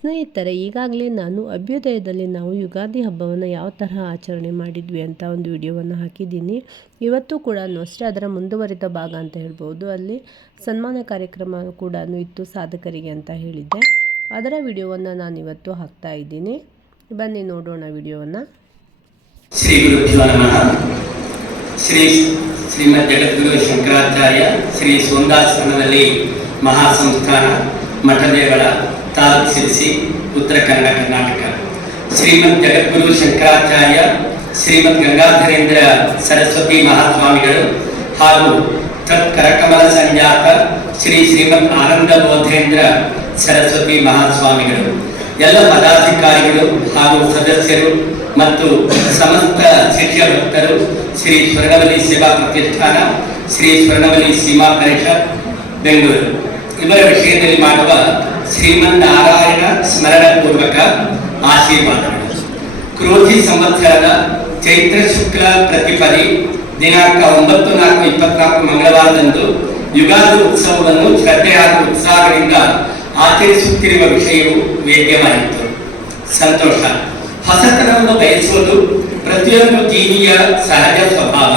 ಸ್ನೇಹಿತರೆ, ಈಗಾಗಲೇ ನಾನು ಅಭ್ಯುದಯದಲ್ಲಿ ನಾವು ಯುಗಾದಿ ಹಬ್ಬವನ್ನು ಯಾವ ತರಹ ಆಚರಣೆ ಮಾಡಿದ್ವಿ ಅಂತ ಒಂದು ವಿಡಿಯೋವನ್ನು ಹಾಕಿದ್ದೀನಿ. ಇವತ್ತು ಕೂಡ ಅಷ್ಟೇ ಅದರ ಮುಂದುವರಿದ ಭಾಗ ಅಂತ ಹೇಳ್ಬೋದು. ಅಲ್ಲಿ ಸನ್ಮಾನ ಕಾರ್ಯಕ್ರಮ ಕೂಡ ಇತ್ತು ಸಾಧಕರಿಗೆ ಅಂತ ಹೇಳಿದ್ದೆ. ಅದರ ವಿಡಿಯೋವನ್ನು ನಾನು ಇವತ್ತು ಹಾಕ್ತಾ ಇದ್ದೀನಿ. ಬನ್ನಿ ನೋಡೋಣ ವಿಡಿಯೋವನ್ನು. ಶಂಕರಾಚಾರ್ಯ ಶ್ರೀ ಮಹಾಸಂಸ್ಥಾನ ಮಠದೇವರ ತಾಲೂಕು ಸಿರಿಸಿ ಉತ್ತರ ಕನ್ನಡ ಕರ್ನಾಟಕ. ಶ್ರೀಮದ್ ಜಗದ್ಗುರು ಶಂಕರಾಚಾರ್ಯ, ಶ್ರೀಮದ್ ಗಂಗಾಧರೇಂದ್ರ ಸರಸ್ವತಿ ಮಹಾಸ್ವಾಮಿಗಳು ಹಾಗೂ ತತ್ ಕರಕಮಲ ಸಂಜಾತ ಶ್ರೀ ಶ್ರೀಮದ್ ಆನಂದ ಬೋಧೇಂದ್ರ ಸರಸ್ವತಿ ಮಹಾಸ್ವಾಮಿಗಳು. ಎಲ್ಲ ಪದಾಧಿಕಾರಿಗಳು ಹಾಗೂ ಸದಸ್ಯರು ಮತ್ತು ಸಮಸ್ತ ಶಿಷ್ಯ ಭಕ್ತರು ಶ್ರೀ ಸ್ವರ್ಣವಲಿ ಸೇವಾ ಪ್ರತಿಷ್ಠಾನ, ಶ್ರೀ ಸ್ವರ್ಣವಲಿ ಸೀಮಾ ಪರಿಷತ್, ಬೆಂಗಳೂರು. ಇವರ ವಿಷಯದಲ್ಲಿ ಮಾಡುವ ಶ್ರೀಮನ್ನಾರಾಯಣ ಸ್ಮರಣ ಪೂರ್ವಕ ಆಶೀರ್ವಾದ. ಕ್ರೋಧಿ ಸಂವತ್ಸರದ ಚೈತ್ರ ಶುಕ್ಲ ಪ್ರತಿಪದಿ ದಿನಾಂಕ ಒಂಬತ್ತು ನಾಲ್ಕು ಇಪ್ಪತ್ನಾಲ್ಕು ಮಂಗಳವಾರದಂದು ಯುಗಾದಿ ಉತ್ಸವವನ್ನು ಶ್ರದ್ಧೆ ಹಾಗೂ ಉತ್ಸಾಹದಿಂದ ಆಚರಿಸುತ್ತಿರುವ ವಿಷಯವು ವೇದ್ಯವಾಯಿತು. ಸಂತೋಷ. ಹೊಸತನವನ್ನು ಬಯಸುವುದು ಪ್ರತಿಯೊಂದು ಜೀವಿಯ ಸಹಜ ಸ್ವಭಾವ.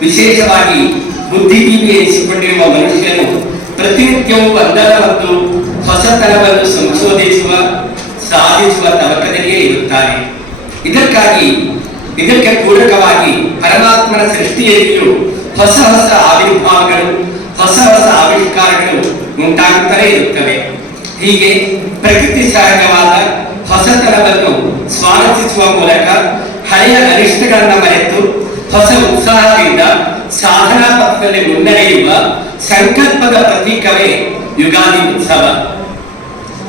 ವಿಶೇಷವಾಗಿ ಬುದ್ಧಿಜೀವಿ ಎನಿಸಿಕೊಂಡಿರುವ ಮನುಷ್ಯನು ಪ್ರತಿನಿತ್ಯವೂ ಅಂದರ ಮತ್ತು ಹೊಸತನವನ್ನು ಸಂಶೋಧಿಸುವ, ಸಾಧಿಸುವ ತವಕದಲ್ಲಿಯೇ ಇರುತ್ತಾರೆ. ಇದಕ್ಕಾಗಿ, ಇದಕ್ಕೆ ಪೂರಕವಾಗಿ ಪರಮಾತ್ಮನ ಸೃಷ್ಟಿಯಲ್ಲಿಯೂ ಹೊಸ ಹೊಸ ಆವಿರ್ಭಾವಗಳು, ಹೊಸ ಹೊಸ ಆವಿಷ್ಕಾರಗಳು ಉಂಟಾಗುತ್ತಲೇ ಇರುತ್ತವೆ. ಹೀಗೆ ಪ್ರಕೃತಿ ಸಹಜವಾದ ಹೊಸತನವನ್ನು ಸ್ವಾಗತಿಸುವ ಮೂಲಕ ಹಳೆಯ ಅರಿಷ್ಟಗಳನ್ನು ಮರೆತು ಹೊಸ ಉತ್ಸಾಹದಿಂದ ಸಾಧನಾ ಪಥದಲ್ಲಿ ಮುನ್ನಡೆಯುವ ಸಂಕಲ್ಪದ ಪ್ರತೀಕವೇ ಯುಗಾದಿ ಉತ್ಸವ.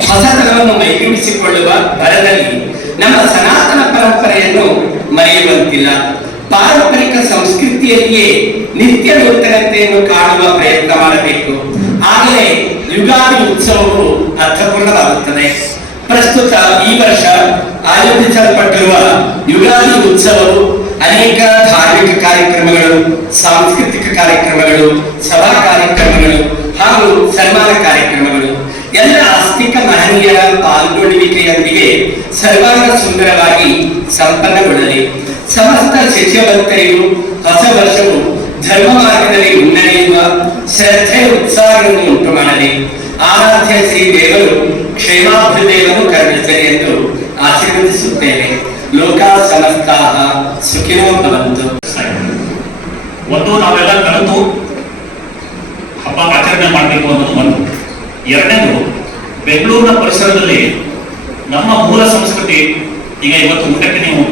ಹೊಸತನವನ್ನು ಮೈಗೂಡಿಸಿಕೊಳ್ಳುವ ಭರದಲ್ಲಿ ನಮ್ಮ ಸನಾತನ ಪರಂಪರೆಯನ್ನು ಮರೆಯುವಂತಿಲ್ಲ. ಪಾರಂಪರಿಕ ಸಂಸ್ಕೃತಿಯಲ್ಲಿಯೇ ನಿತ್ಯ ನೂತನತೆಯನ್ನು ಕಾಣುವ ಪ್ರಯತ್ನ ಮಾಡಬೇಕು. ಆಗಲೇ ಯುಗಾದಿ ಉತ್ಸವವು ಅರ್ಥಪೂರ್ಣವಾಗುತ್ತದೆ. ಪ್ರಸ್ತುತ ಈ ವರ್ಷ ಆಯೋಜಿಸಲ್ಪಟ್ಟಿರುವ ಯುಗಾದಿ ಉತ್ಸವವು ಅನೇಕ ಧಾರ್ಮಿಕ ಕಾರ್ಯಕ್ರಮಗಳು, ಸಾಂಸ್ಕೃತಿಕ ಕಾರ್ಯಕ್ರಮಗಳು, ಸಭಾ ಕಾರ್ಯಕ್ರಮಗಳು ಹಾಗೂ ಸನ್ಮಾನ ಕಾರ್ಯಕ್ರಮಗಳು. ಎಲ್ಲ ಆಸ್ತಿಕ ಮಹನೀಯರ ಪಾಲ್ಗೊಳ್ಳುವಿಕೆಯೊಂದಿಗೆ ಸರ್ವಾಂಗ ಸುಂದರವಾಗಿ ಸಂಪನ್ನಗೊಳ್ಳಲಿ. ಸಮಸ್ತ ಶಿಷ್ಯವಂತರಿಗೂ ಹೊಸ ವರ್ಷವು ಧರ್ಮ ಮಾರ್ಗದಲ್ಲಿ ಮುನ್ನಡೆಯುವ ಶ್ರದ್ಧೆ ಉತ್ಸಾಹವನ್ನು ಉಂಟು ಮಾಡಲಿ ಆರಾಧ್ಯ ಶ್ರೀ ದೇವರು ಕ್ಷೇಮಾಭ್ಯುದಯವನ್ನು ಕರುಣಿಸಲಿ ಎಂದು ಆಶೀರ್ವದಿಸುತ್ತೇನೆ. ಲೋಕ ಸಮಸ್ತಾ, ಸುಖಿನೋ ಭವಂತು. ಒಂದು ನಾವೆಲ್ಲ ಕಲಿತು ಆಚರಣೆ ಮಾಡಬೇಕು ಅನ್ನೋದು ಒಂದು ಎರಡನೇದು, ಬೆಂಗಳೂರಿನ ಪರಿಸರದಲ್ಲಿ ನಮ್ಮ ಮೂಲ ಸಂಸ್ಕೃತಿ, ಈಗ ಇವತ್ತು ಊಟಕ್ಕೆ ನೀವು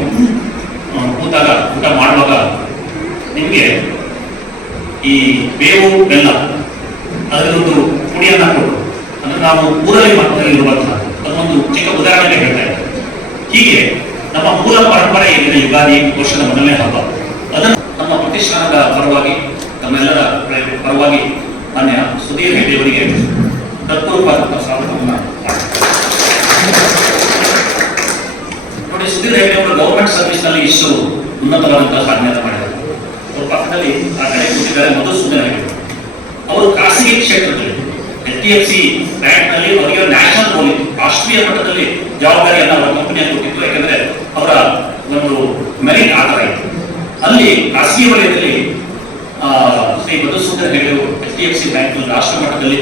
ಕೂತಾಗ ಊಟ ಮಾಡುವಾಗ ನಿಮಗೆ ಈ ಬೇವು, ಬೆಲ್ಲ ಅದರೊಂದು ಪುಡಿಯನ್ನು ಕೊಟ್ಟು ಅಂದ್ರೆ ನಾವು ಊರಲ್ಲಿ ಮಕ್ಕಳಲ್ಲಿ ಇರುವಂತಹ ಅದೊಂದು ಚಿಕ್ಕ ಉದಾಹರಣೆ ಹೇಳ್ತಾ ಇದ್ದಾರೆ ಹೀಗೆ ನಮ್ಮ ಮೂಲ ಪರಂಪರೆ ಏನಿದೆ, ಯುಗಾದಿ, ವರ್ಷದ ಮೊದಲನೇ ಹಬ್ಬ, ಅದನ್ನು ನಮ್ಮ ಪ್ರತಿಷ್ಠಾನದ ಪರವಾಗಿ ನಮ್ಮೆಲ್ಲರ ಪ್ರ- ಪರವಾಗಿ ಮಾನ್ಯ ಸುಧೀರ್ ದೇವರಿಗೆ ಸ್ವಾಗತವನ್ನು ಮಾಡ್ತೀನಿ. ನೋಡಿ ಸುಧೀರ್ ಹೆಗ್ಡೆ ಅವರು ಗೌರ್ಮೆಂಟ್ ಸರ್ವಿಸ್ನಲ್ಲಿ ಇಷ್ಟು ಉನ್ನತವಾದಂತಹ ಸಾಧನೆ ಮಾಡಿದ್ದಾರೆ ಅವ್ರ ಪಕ್ಕದಲ್ಲಿ ಆ ಕಡೆ ಕೂತಿದ್ದಾರೆ ಮಧುಸೂದನ್ ಹೆಗ್ಡೆ ಅವರು ಖಾಸಗಿ ಕ್ಷೇತ್ರದಲ್ಲಿ ಎಚ್ ಡಿ ಎಫ್ ಸಿ ಬ್ಯಾಂಕ್ನಲ್ಲಿ ಅವರಿಗೆ ನ್ಯಾಷನಲ್ ರೋಲ್ ರಾಷ್ಟ್ರೀಯ ಮಟ್ಟದಲ್ಲಿ ಜವಾಬ್ದಾರಿಯನ್ನು ಅವರ ಕಂಪನಿಯಲ್ಲಿ ಕೊಟ್ಟಿತ್ತು ಯಾಕಂದ್ರೆ ಅವರ ಒಂದು ಮೆರಿಟ್ ಆತರ ಇತ್ತು ಅಲ್ಲಿ ಖಾಸಗಿ ವಲಯದಲ್ಲಿ Shri Madhusudan Hegde D F C bank ರಾಷ್ಟ್ರ ಮಟ್ಟದಲ್ಲಿ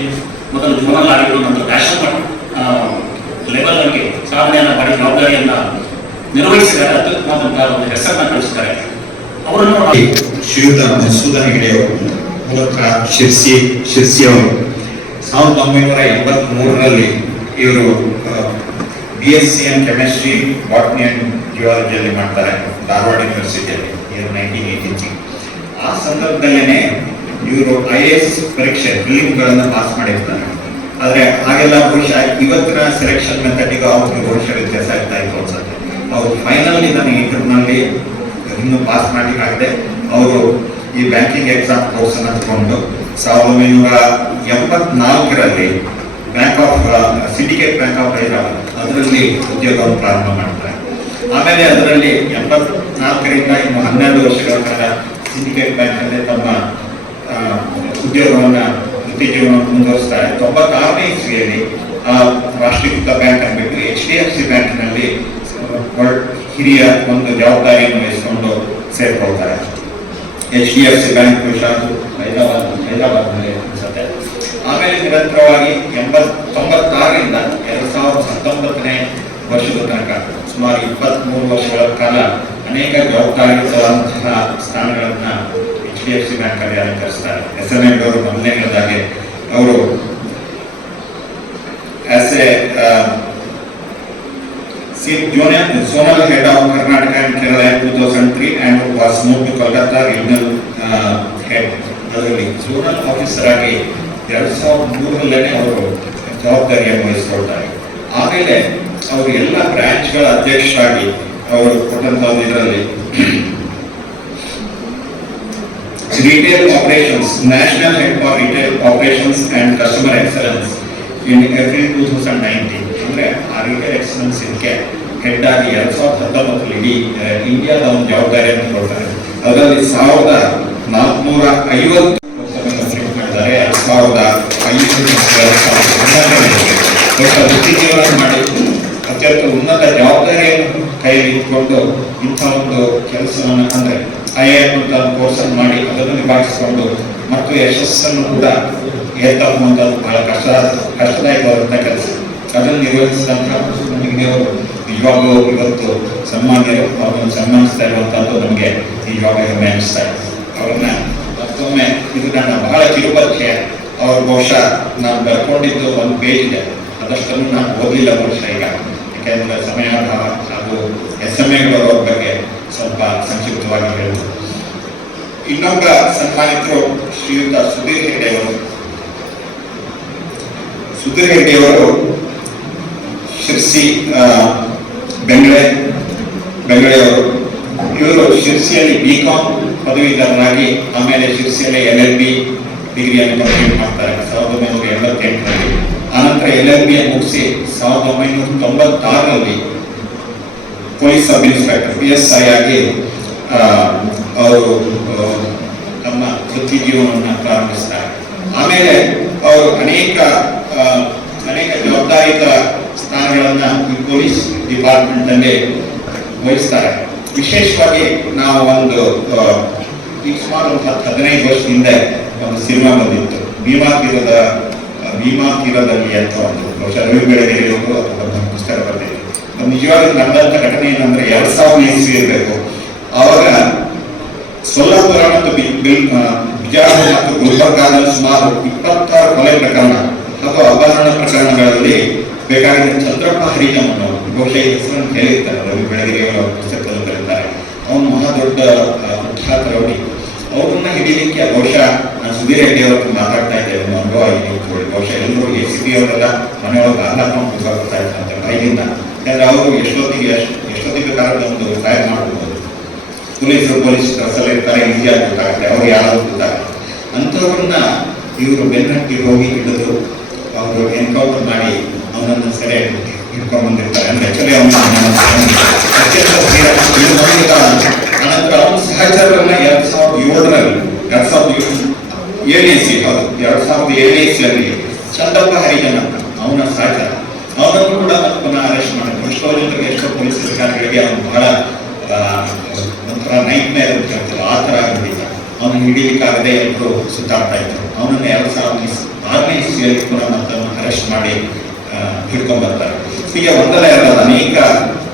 ಮೊದಲು ಜೋನಲ್ ಆಗಿದ್ದು ನಂತರ ನ್ಯಾಷನಲ್ ಮಟ್ಟ ಲೆವೆಲ್ ಅವರಿಗೆ ಸಾಧನೆಯನ್ನು ಮಾಡಿ ಜವಾಬ್ದಾರಿಯನ್ನು ನಿರ್ವಹಿಸಿದ್ದಾರೆ ಅತ್ಯುತ್ತಮವಾದಂತಹ ಒಂದು ಹೆಸರನ್ನ ಕಳಿಸಿದ್ದಾರೆ. ಅವರನ್ನು ಶ್ರೀಯುತ ಮಸೂದನ್ ಹೆಗಡೆ ಅವರು ಮೂಲತಃ ಶಿರ್ಸಿ ಅವರು ಸಾವಿರದ ಒಂಬೈನೂರ ಎಂಬತ್ಮೂರರಲ್ಲಿ ಇವರು B S C in chemistry botany and ಜಿಯಾಲಜಿಯಲ್ಲಿ ಮಾಡ್ತಾರೆ, ಧಾರವಾಡ ಯೂನಿವರ್ಸಿಟಿಯಲ್ಲಿ ಇಯರ್ ನೈನ್ಟೀನ್ ಏಯ್ಟಿ ಆ ಸಂದರ್ಭದಲ್ಲೇ ಇವರು ಐ ಎ ಎಸ್ ಪರೀಕ್ಷೆ ಫಿಲಿಮ್ಗಳನ್ನು ಪಾಸ್ ಮಾಡಿರ್ತಾರೆ ಆದರೆ ಹಾಗೆಲ್ಲ ಬಹುಶಃ ಇವತ್ತಿನ ಸೆಲೆಕ್ಷನ್ ಮೆಥಡಿಗೆ ಅವ್ರಿಗೆ ಬಹುಶಃ ವ್ಯತ್ಯಾಸ ಆಗ್ತಾ ಇತ್ತು ಅನ್ಸುತ್ತೆ ಅವರು ಫೈನಲ್ ನಾನು ಇಂಟರ್ನಲ್ಲಿ ಇನ್ನು ಪಾಸ್ ಮಾಡಲಿಕ್ಕಾಗದೆ ಅವರು ಈ ಬ್ಯಾಂಕಿಂಗ್ ಎಕ್ಸಾಮ್ ಕೋರ್ಸ್ ಅನ್ನು ತಗೊಂಡು ಸಾವಿರದ ಒಂಬೈನೂರ ಎಂಬತ್ನಾಲ್ಕರಲ್ಲಿ bank of Syndicate bank of Hyderabad ಅದರಲ್ಲಿ ಉದ್ಯೋಗವನ್ನು ಪ್ರಾರಂಭ ಮಾಡ್ತಾರೆ. ಆಮೇಲೆ ಅದರಲ್ಲಿ ಎಂಬತ್ನಾಲ್ಕರಿಂದ ಇನ್ನು ಹನ್ನೆರಡು ವರ್ಷಗಳ ಕಾಲ ಸಿಂಡಿಕೇಟ್ ಬ್ಯಾಂಕಲ್ಲಿ ತಮ್ಮ ಆ, ಉದ್ಯೋಗವನ್ನ ವೃತ್ತಿ ಮುಂದುವರಿಸ್ತಾ ತೊಂಬತ್ತಾರನೇ ಇಸ್ವಿಯಲ್ಲಿ, ಆ ರಾಷ್ಟ್ರೀಕೃತ ಬ್ಯಾಂಕ್ ಅನ್ಬಿಟ್ಟು ಡಿ ಎಫ್ ಸಿ ಬ್ಯಾಂಕ್ನಲ್ಲಿ ಹಿರಿಯ ಒಂದು ಜವಾಬ್ದಾರಿಯನ್ನು ವಹಿಸಿಕೊಂಡು ಸೇರ್ಕೊಳ್ತಾರೆ H D F C bank Hyderabad, ಹೈದರಾಬಾದ್ನಲ್ಲಿ ಅನ್ಸುತ್ತೆ. ಆಮೇಲೆ ನಿರಂತರವಾಗಿ ಎಂಬತ್ ತೊಂಬತ್ತಾರರಿಂದ ಎರಡು ಸಾವಿರದ ಹತ್ತೊಂಬತ್ತನೇ ವರ್ಷದ ತನಕ, ಸುಮಾರು ಇಪ್ಪತ್ತ್ಮೂರು ವರ್ಷಗಳ ಕಾಲ ಅನೇಕ ಜವಾಬ್ದಾರಿಯುತವಾದಂತಹ ಸ್ಥಾನಗಳನ್ನ ಎಚ್ ಸಿ ಬ್ಯಾಂಕಲ್ಲಿ ಅಲಂಕರಿಸ್ತಾರೆ. ಎಸ್ ಎಲ್ ಅವರು ಮೊದಲನೇ ಹೇಳಿದಾಗೆ ಅವರು as a Junior, zonal head of Karnataka and Kerala in 2003 and was moved officer ಆಗಿ ಎರಡು ಸಾವಿರದ ಮೂರರಲ್ಲೇ ಅವರು ಜವಾಬ್ದಾರಿಯನ್ನು ವಹಿಸ್ಕೊಳ್ತಾರೆ ಆಮೇಲೆ ಅವರು ಎಲ್ಲ ಬ್ರಾಂಚ್ಗಳ ಅಧ್ಯಕ್ಷರಾಗಿ ಅವರು ಕೊಟ್ಟಂತಹ ಇದರಲ್ಲಿ retail operations, national head for retail operations and customer excellence in April 2019. ಅಂದ್ರೆ ಆ ರಿಟೇಲ್ ಎಕ್ಸಲೆನ್ಸ್ ಇದಕ್ಕೆ ಹೆಡ್ ಆಗಿ ಎರಡ್ ಸಾವಿರದ ಹತ್ತೊಂಬತ್ತರಲ್ಲಿ ಇಡೀ ಇಂಡಿಯಾದ ಒಂದು ಜವಾಬ್ದಾರಿಯನ್ನು ಕೊಡ್ತಾರೆ ಅದರಲ್ಲಿ ಸಾವಿರದ ನಾಲ್ಕುನೂರ ಐವತ್ತು ಮಾಡಿದ್ದಾರೆ. ಸಾವಿರದ ಐನೂರ ವೃತ್ತಿ ಜೀವನ ಮಾಡಿ ಅತ್ಯಂತ ಉನ್ನತ ಜವಾಬ್ದಾರಿಯನ್ನು ಕೈಗೆತ್ತಿಕೊಂಡು ಇಂಥ ಒಂದು ಕೆಲಸವನ್ನು ಅಂದ್ರೆ ಐ ಎ ಒಂದು ಕೋರ್ಸನ್ನು ಮಾಡಿ ಅದನ್ನು ನಿಭಾಯಿಸಿಕೊಂಡು ಮತ್ತು ಯಶಸ್ಸನ್ನು ಕೂಡ ಏರ್ತಕ್ಕಂಥದ್ದು ಬಹಳ ಕಷ್ಟ ಕಷ್ಟದಾಯಕವಾದಂಥ ಕೆಲಸ. ಅದನ್ನು ನಿರ್ವಹಿಸಿದಂಥ ನಮಗೆ ನಿಜವಾಗ್ಲೂ ಇವತ್ತು ಸನ್ಮಾನ ಅವರನ್ನು ಸನ್ಮಾನಿಸ್ತಾ ಇರುವಂಥದ್ದು ನಮಗೆ ನಿಜವಾಗ ಹೆಮ್ಮೆ ಅನಿಸ್ತಾ ಇದೆ. ಅವ್ರನ್ನ ಮತ್ತೊಮ್ಮೆ ಇದು ನನ್ನ ಬಹಳ ಕಿರುಪರಿಚಯ. ಅವ್ರ ಬಹುಶಃ ನಾನು ಬರ್ಕೊಂಡಿದ್ದು ಒಂದು ಪೇಜ್ ಇದೆ. ಅದಷ್ಟನ್ನು ನಾನು ಓದಲಿಲ್ಲ ಬಹುಶಃ ಈಗ. ಯಾಕೆಂದ್ರೆ ಸಮಯಾಭಾವ ಹಾಗೂ ಎಸ್ ಎಂ ಎಗಳ ಬಗ್ಗೆ ಸ್ವಲ್ಪ ಸಂಕ್ಷಿಪ್ತವಾಗಿ ಹೇಳಿದ್ರು ಇನ್ನೊಬ್ಬ ಸನ್ಮಾನಿತರು ಶ್ರೀಯುತ ಸುಧೀರ್ ಹೆಡ್ಡೆಯವರು ಸುಧೀರ್ ಹೆಡ್ಡೆಯವರು ಶಿರ್ಸಿ ಬೆಂಗಳೆ ಬೆಂಗಳೆಯವರು ಇವರು ಶಿರ್ಸಿಯಲ್ಲಿ ಬಿ ಕಾಂ ಪದವೀಧರನಾಗಿ ಆಮೇಲೆ ಶಿರ್ಸಿಯಲ್ಲಿ ಎಲ್ ಎಲ್ ಬಿ ಡಿಗ್ರಿಯನ್ನು ಕಂಪ್ಲೀಟ್ ಮಾಡ್ತಾರೆ. ಸಾವಿರದ ಎಲ್ ಎಲ್ ಬಿ ಮುಗಿಸಿ ಸಾವಿರದ ಒಂಬೈನೂರ ತೊಂಬತ್ತಾರರಲ್ಲಿ police sub inspector P S I ಆಗಿ ಅವರು ತಮ್ಮ ವೃತ್ತಿ ಜೀವನವನ್ನು ಪ್ರಾರಂಭಿಸ್ತಾರೆ. ಆಮೇಲೆ ಅವರು ಅನೇಕ ಅನೇಕ ಜವಾಬ್ದಾರಿತ ಸ್ಥಾನಗಳನ್ನು ಈ ಪೊಲೀಸ್ ಡಿಪಾರ್ಟ್ಮೆಂಟ್ ಅಲ್ಲಿ ವಹಿಸ್ತಾರೆ. ವಿಶೇಷವಾಗಿ ನಾವು ಒಂದು ಈಗ ಸುಮಾರು ಒಂದು ಹತ್ತು ಹದಿನೈದು ವರ್ಷದಿಂದ ಒಂದು ಸಿನಿಮಾ ಬಂದಿತ್ತು. ಭೀಮಾ ತೀರದ ಭೀಮಾ ತೀರದಲ್ಲಿ ಅಂತ ಒಂದು ಬಹುಶಃ ರವಿ ಬೆಳಗೆರೆ ಅವರು ಒಂದು ಪುಸ್ತಕ ಬಂದಿತ್ತು ನಿಜವಾಗಿ ನಿಜವಾಗ್ಲೂ ಘಟನೆ ಏನಂದ್ರೆ ಎರಡ್ ಸಾವಿರದ ಇಸ್ವಿ ಇರಬೇಕು ಅವಾಗ ಸೊಲ್ಲಾಪುರ ಮತ್ತು ಬಿಜಾಪುರ ಮತ್ತು ಗುಲ್ಬರ್ಗಾದಲ್ಲಿ ಸುಮಾರು ಇಪ್ಪತ್ತಾರು ಕೊಲೆ ಪ್ರಕರಣ ಅಥವಾ ಅಪಹರಣ ಪ್ರಕರಣಗಳಲ್ಲಿ ಬೇಕಾಗಿದ್ದ ಚಂದ್ರಪ್ಪ ಅವರು ಬಹುಶಃ ಹೆಸರನ್ನು ಹೇಳಿರ್ತಾರೆ ರವಿ ಬೆಳಗ್ಗೆ ಅವರ ಪುಸ್ತಕದಲ್ಲಿ ಬರೀತಾರೆ ಅವನು ಮಹಾ ದೊಡ್ಡ ಆ, ಕುಖ್ಯಾತ ರೌಡಿ. ಅವ್ರನ್ನ ಹಿಡಿಲಿಕ್ಕೆ ಬಹುಶಃ ನಾನು ಸುಧೀರ್ ರೆಡ್ಡಿ ಅವ್ರ ಮಾತಾಡ್ತಾ ಇದ್ದೆ. ಒಂದು ಅನುಭವ ಇದೆ ಬಹುಶಃ ಎಲ್ಲರೂ ಎಸ್ ಪಿ ಅವರೆಲ್ಲ ಮನೆಯೊಳಗೆ ಆಲ ಹಾಕೊಂಡು ಕೂತ್ಕೊಳ್ತಾ ಇರ್ತಾರೆ ಕೈಯಿಂದ ಯಾಕಂದ್ರೆ ಅವರು ಎಷ್ಟೊತ್ತಿಗೆ ಎಷ್ಟ್- ಎಷ್ಟೊತ್ತಿಗೆ ಕಾಲದ ಒಂದು ಸಹಾಯ ಮಾಡ್ಬೋದು. ಪೊಲೀಸರು ಪೊಲೀಸ್ ಡ್ರೆಸ್ಸಲ್ಲಿ ಇರ್ತಾರೆ ಈಸಿಯಾಗಿ ಗೊತ್ತಾಗುತ್ತೆ. ಅವ್ರು ಯಾರು ಗೊತ್ತಾಗುತ್ತೆ ಅಂಥವ್ರನ್ನ ಇವರು ಬೆನ್ನಟ್ಟಿ ಹೋಗಿ ಹಿಡಿದು ಅವರು ಎನ್ಕೌಂಟರ್ ಮಾಡಿ ಅವನನ್ನು ಸೆರೆ ಹಿಡ್ಕೊಂಡು ಬಂದಿರ್ತಾರೆ. ಅಂದ್ರೆ ಆಕ್ಚುಲಿ ಅವನ. ಅನಂತರ ಅವನ ಸಹಚರರನ್ನ ಎರಡು ಏಳರಲ್ಲಿ ಎರಡ್ ಸಾವಿರದ ಎ ಸಿ ಹೌದು ಎರಡ್ ಸಾವಿರದ ಏಳನೇ ಇಸ್ವಿಯಲ್ಲಿ ಚಂದಪ್ಪ ಹರಿಜನ ಅವನ ಸಹಚರ ಅವನನ್ನು ಕೂಡ ಪುನಃ ಅರೆಸ್ಟ್ ಮಾಡಿದ್ರು ಎಷ್ಟೋ ಜನರಿಗೆ ಎಷ್ಟೋ ಪೊಲೀಸ್ ಅಧಿಕಾರಿಗಳಿಗೆ ಅವನು ಬಹಳ ಒಂಥರ ನೈಟ್ ಮೇರ್ ಅಂತ ಆ ಥರ ಆಗಿದ್ದ ಅವನು ಹಿಡಿಯಲಿಕ್ಕಾಗದೆ ಎಲ್ಲರೂ ಸುತ್ತಾಡ್ತಾ ಇದ್ರು ಅವನನ್ನು ಎರಡ್ ಸಾವಿರದ ಆರನೇ ಇಸ್ವಿಯಲ್ಲಿ ಪುನಃ ಮತ್ತೆ ಅರೆಸ್ಟ್ ಮಾಡಿ ಹಿಡ್ಕೊಂಡ್ಬರ್ತಾರೆ ಹೀಗೆ ಒಂದಲ್ಲ ಎರಡಲ್ಲ ಅನೇಕ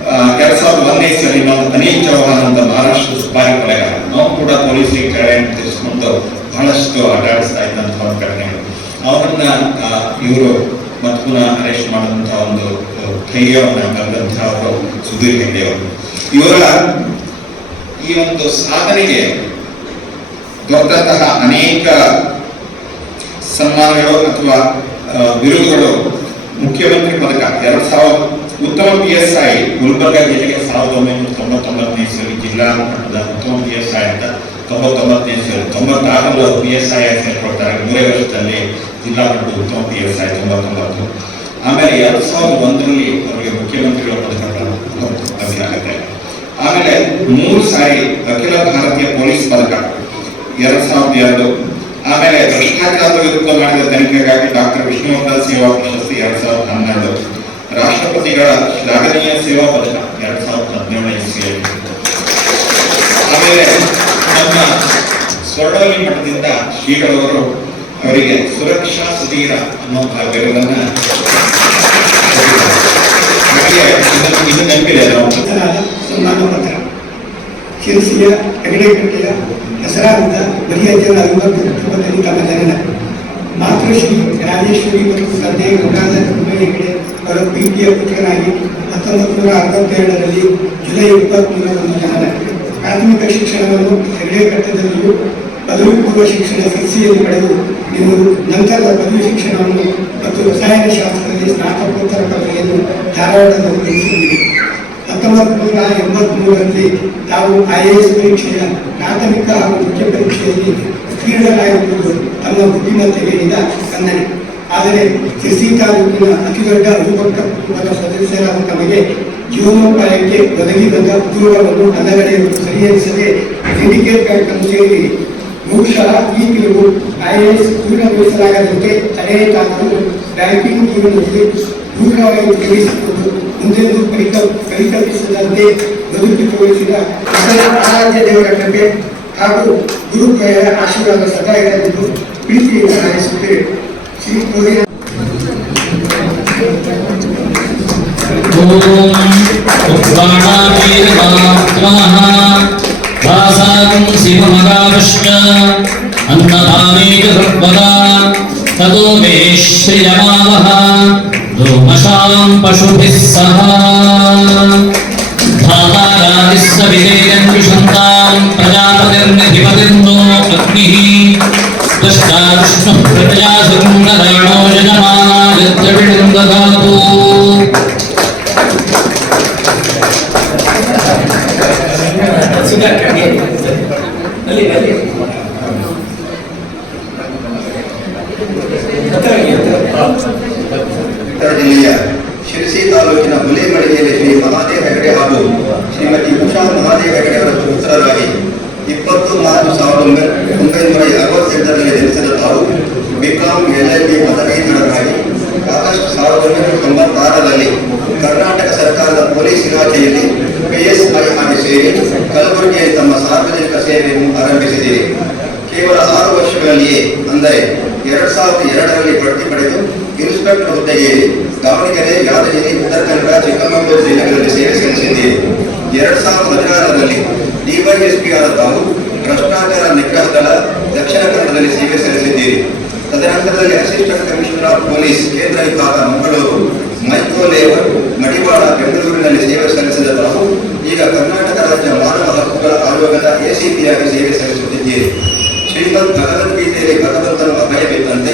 ಒಂದನೇ ಇಸ್ವಿಯಲ್ಲಿ ನಾವು ಅನೇಕ್ ಚೌಹಾನ್ ಅಂತ ಮಹಾರಾಷ್ಟ್ರ ಸುಪಾರಿ ಕೊಲೆಗಾರ ನಾವು ಕೂಡ ಪೊಲೀಸರಿಗೆ ಕೆಳಗೆ ತಿಳಿಸ್ಕೊಂಡು ಬಹಳಷ್ಟು ಆಟಾಡಿಸ್ತಾ ಇದ್ದಂತಹ ಒಂದು ಘಟನೆಗಳು. ಅವರನ್ನ ಇವರು ಮತ್ತು ಪುನಃ ಅರೆಸ್ಟ್ ಮಾಡುವಂತಹ ಒಂದು ಆ, ಧೈರ್ಯವನ್ನ ಬಂದಂತಹ ಅವರು ಸುಧೀರ್ ಹೆಗ್ಡೆ ಅವರು. ಇವರ ಈ ಒಂದು ಸಾಧನೆಗೆ ದೊಡ್ಡತಃ ಅನೇಕ ಸನ್ಮಾನಗಳು ಅಥವಾ ಬಿರುದುಗಳು ಮುಖ್ಯಮಂತ್ರಿ ಪದಕ ಎರಡ್ ಸಾವಿರದ ಉತ್ತಮ ಪಿ ಎಸ್ ಐ ಗುಲ್ಬರ್ಗ ಜಿಲ್ಲೆಗೆ ಸಾವಿರದ ಒಂಬೈನೂರ ತೊಂಬತ್ತೊಂಬತ್ತನೇ ಇಸ್ವಿ ಜಿಲ್ಲಾ ಮಟ್ಟದ ಉತ್ತಮ ಪಿ ಎಸ್ ಐ ಅಂತ ತೊಂಬತ್ತೊಂಬತ್ತನೇ ಇಸ್ವಿ ತೊಂಬತ್ತಾರರಲ್ಲಿ ಪಿ ಎಸ್ ಐ ಹೆಸರು ಸೇರ್ಕೊಳ್ತಾರೆ ಮೂರೇ ವರ್ಷದಲ್ಲಿ ಜಿಲ್ಲಾ ಮಟ್ಟದ ಉತ್ತಮ ಪಿ ಎಸ್ ಐ ತೊಂಬತ್ತೊಂಬತ್ತು. ಆಮೇಲೆ ಎರಡು ಸಾವಿರದ ಒಂದರಲ್ಲಿ ಅವರಿಗೆ ಮುಖ್ಯಮಂತ್ರಿಗಳ ಪದಕ ಆಗುತ್ತೆ ಆಮೇಲೆ ಮೂರು ಸಾರಿ ಅಖಿಲ ಭಾರತೀಯ ಪೊಲೀಸ್ ಪದಕ ಎರಡು ಸಾವಿರದ ಎರಡು. ಆಮೇಲೆ ಭ್ರಷ್ಟಾಚಾರ ವಿರುದ್ಧ ಮಾಡಿದ ತನಿಖೆಗಾಗಿ ಡಾಕ್ಟರ್ ವಿಷ್ಣುವರ್ಧನ್ ಸೇವಾ ಪ್ರಶಸ್ತಿ ಎರಡ್ ಸಾವಿರದ ಹನ್ನೆರಡು. ರಾಷ್ಟ್ರಪತಿ ದಂಪತಿಗಳ ಶ್ಲಾಘನೀಯ ಸೇವಾ ಪದಕ ಎರಡ್ ಸಾವಿರದ ಹದಿನೇಳನೇ ಇಸ್ವಿಯಲ್ಲಿ. ಆಮೇಲೆ ನಮ್ಮ ಸ್ವರ್ಣವಲ್ಲಿ ಮಠದಿಂದ ಶ್ರೀಗಳವರು ಅವರಿಗೆ ಸುರಕ್ಷಾ ಸುಧೀರ ಅನ್ನುವಂತಹ ಪತ್ರ ಶಿರಸಿಯ ಹೆಗಡೆಕಟ್ಟೆಯ ಹೆಸರಾದ ಬಲಿಯಜ್ಜನ ಅವಿಭಕ್ತ ಕುಟುಂಬದಲ್ಲಿ ತಮ್ಮ ಜನನ. ಮಾತೃಶ್ರೀ ರಾಜೇಶ್ವರಿ ಮತ್ತು ಸದ್ಯ ಗಂಗಾಧರ ಹೆಗಡೆ ಅವರ ಪ್ರೀತಿಯ ಪುತ್ರನಾಗಿ ಹತ್ತೊಂಬತ್ತು ನೂರ ಅರವತ್ತೇಳರಲ್ಲಿ ಜುಲೈ ಇಪ್ಪತ್ತ್ಮೂರರಂದು ಜನರ ಪ್ರಾಥಮಿಕ ಶಿಕ್ಷಣವನ್ನು ಹೆಗಡೆಕಟ್ಟದಲ್ಲಿಯೂ ಪದವಿ ಪೂರ್ವ ಶಿಕ್ಷಣ ಸಿಸಿಯಲ್ಲಿ ಪಡೆದು ನೀವು ನಂತರದ ಪದವಿ ಶಿಕ್ಷಣವನ್ನು ಮತ್ತು ರಸಾಯನಶಾಸ್ತ್ರದಲ್ಲಿ ಸ್ನಾತಕೋತ್ತರ ಪದವಿಯನ್ನು ಧಾರವಾಡದಲ್ಲಿ ಗಳಿಸಿದ್ದೀರಿ ಹತ್ತೊಂಬತ್ತು ನೂರ ಎಂಬತ್ಮೂರರಲ್ಲಿ ತಾವು ಐ ಎ ಎಸ್ ಪರೀಕ್ಷೆಯ ಪ್ರಾಥಮಿಕ ಹಾಗೂ ಮುಖ್ಯ ಪರೀಕ್ಷೆಯಲ್ಲಿ ಉತ್ತೀರ್ಣರಾಗಿರುವುದು ತಮ್ಮ ಬುದ್ಧಿಮತ್ತೆ ಹೇಳಿದ ಖಂಡನೆ ಆದರೆ ಶಿರ್ಸಿ ತಾಲೂಕಿನ ಅತಿದೊಡ್ಡ ಅವಿಭಕ್ತ ಕುಟುಂಬದ ಸದಸ್ಯರಾದ ತಮಗೆ ಜೀವನೋಪಾಯಕ್ಕೆ ಒದಗಿ ಬಂದ ಉದ್ಯೋಗವನ್ನು ಅಲ್ಲಗಡೆಯನ್ನು ಸರಿಹರಿಸದೆ ಸಿಂಡಿಕೇಟ್ ಬ್ಯಾಂಕ್ ಅನ್ನು ಸೇರಿ ಬಹುಶಃ ಈ ತಿರುವು ಐ ಎ ಎಸ್ ಪೂರ್ಣಗೊಳಿಸಲಾಗದಂತೆ ತಡೆಯತಾದರೂ ಬ್ಯಾಂಕಿಂಗ್ ಜೀವನದಲ್ಲಿ ಪೂರ್ಣವಾಗಿ ತಿಳಿಸಿಕೊಂಡು ಮುಂದೆಂದು ಪರಿಕಲ್, ಪರಿಕಲ್ಪಿಸದಂತೆ ಬದುಕಿ ಆರಾಧ್ಯ ದೇವರ ಕೃಪೆ ಹಾಗೂ ಗುರುಪ್ರಯ ಆಶೀರ್ವಾದ ಸದಾ ಇರಲಿದ್ದು పీటీ రాయిస్తే చీఫ్ కొరియా ततो मे श्रियमावः रोमशाम् पशुभिः सह ಸೇರಿ ಕಲಬುರಗಿಯಲ್ಲಿ ತಮ್ಮ ಸಾರ್ವಜನಿಕ ಸೇವೆಯನ್ನು ಆರಂಭಿಸಿದ್ದೀರಿ. ಕೇವಲ ಆರು ವರ್ಷಗಳಲ್ಲಿಯೇ, ಅಂದರೆ ಎರಡ್ ಸಾವಿರದ ಎರಡರಲ್ಲಿ ಬಡ್ತಿ ಪಡೆದು ಇನ್ಸ್ಪೆಕ್ಟರ್ ಹುದ್ದೆಗೆ ದಾವಣಗೆರೆ, ಯಾದಗಿರಿ, ಉತ್ತರ ಕನ್ನಡ, ಚಿಕ್ಕಮಗಳೂರು ಜಿಲ್ಲೆಗಳಲ್ಲಿ ಸೇವೆ ಸಲ್ಲಿಸಿದ್ದೀರಿ. ಎರಡ್ ಸಾವಿರದ ಹದಿನಾರರಲ್ಲಿ ಡಿವೈಎಸ್ಪಿ ಆದ ತಾವು ಭ್ರಷ್ಟಾಚಾರ ನಿಗ್ರಹ ದಳ ದಕ್ಷಿಣ ಕನ್ನಡದಲ್ಲಿ ಸೇವೆ ಸಲ್ಲಿಸಿದ್ದೀರಿ. ತದನಂತರದಲ್ಲಿ ಅಸಿಸ್ಟೆಂಟ್ ಕಮಿಷನರ್ ಆಫ್ ಪೊಲೀಸ್ ಕೇಂದ್ರ ವಿಭಾಗ ಮಂಗಳೂರು ಮೈಕ್ರೋ ಲೇಬರ್ ಮಡಿವಾಳ, ಬೆಂಗಳೂರಿನಲ್ಲಿ ಸೇವೆ ಸಲ್ಲಿಸಿದ ತಾವು ಈಗ ಕರ್ನಾಟಕ ರಾಜ್ಯ ಮಾನವ ಹಕ್ಕುಗಳ ಆಯೋಗದ ಎಸಿಪಿಯಾಗಿ ಸೇವೆ ಸಲ್ಲಿಸುತ್ತಿದ್ದೀರಿ. ಶ್ರೀಮದ್ ಭಗವದ್ಗೀತೆಯಲ್ಲಿ ಭಗವಂತನು ಅಭಯವಿದ್ದಂತೆ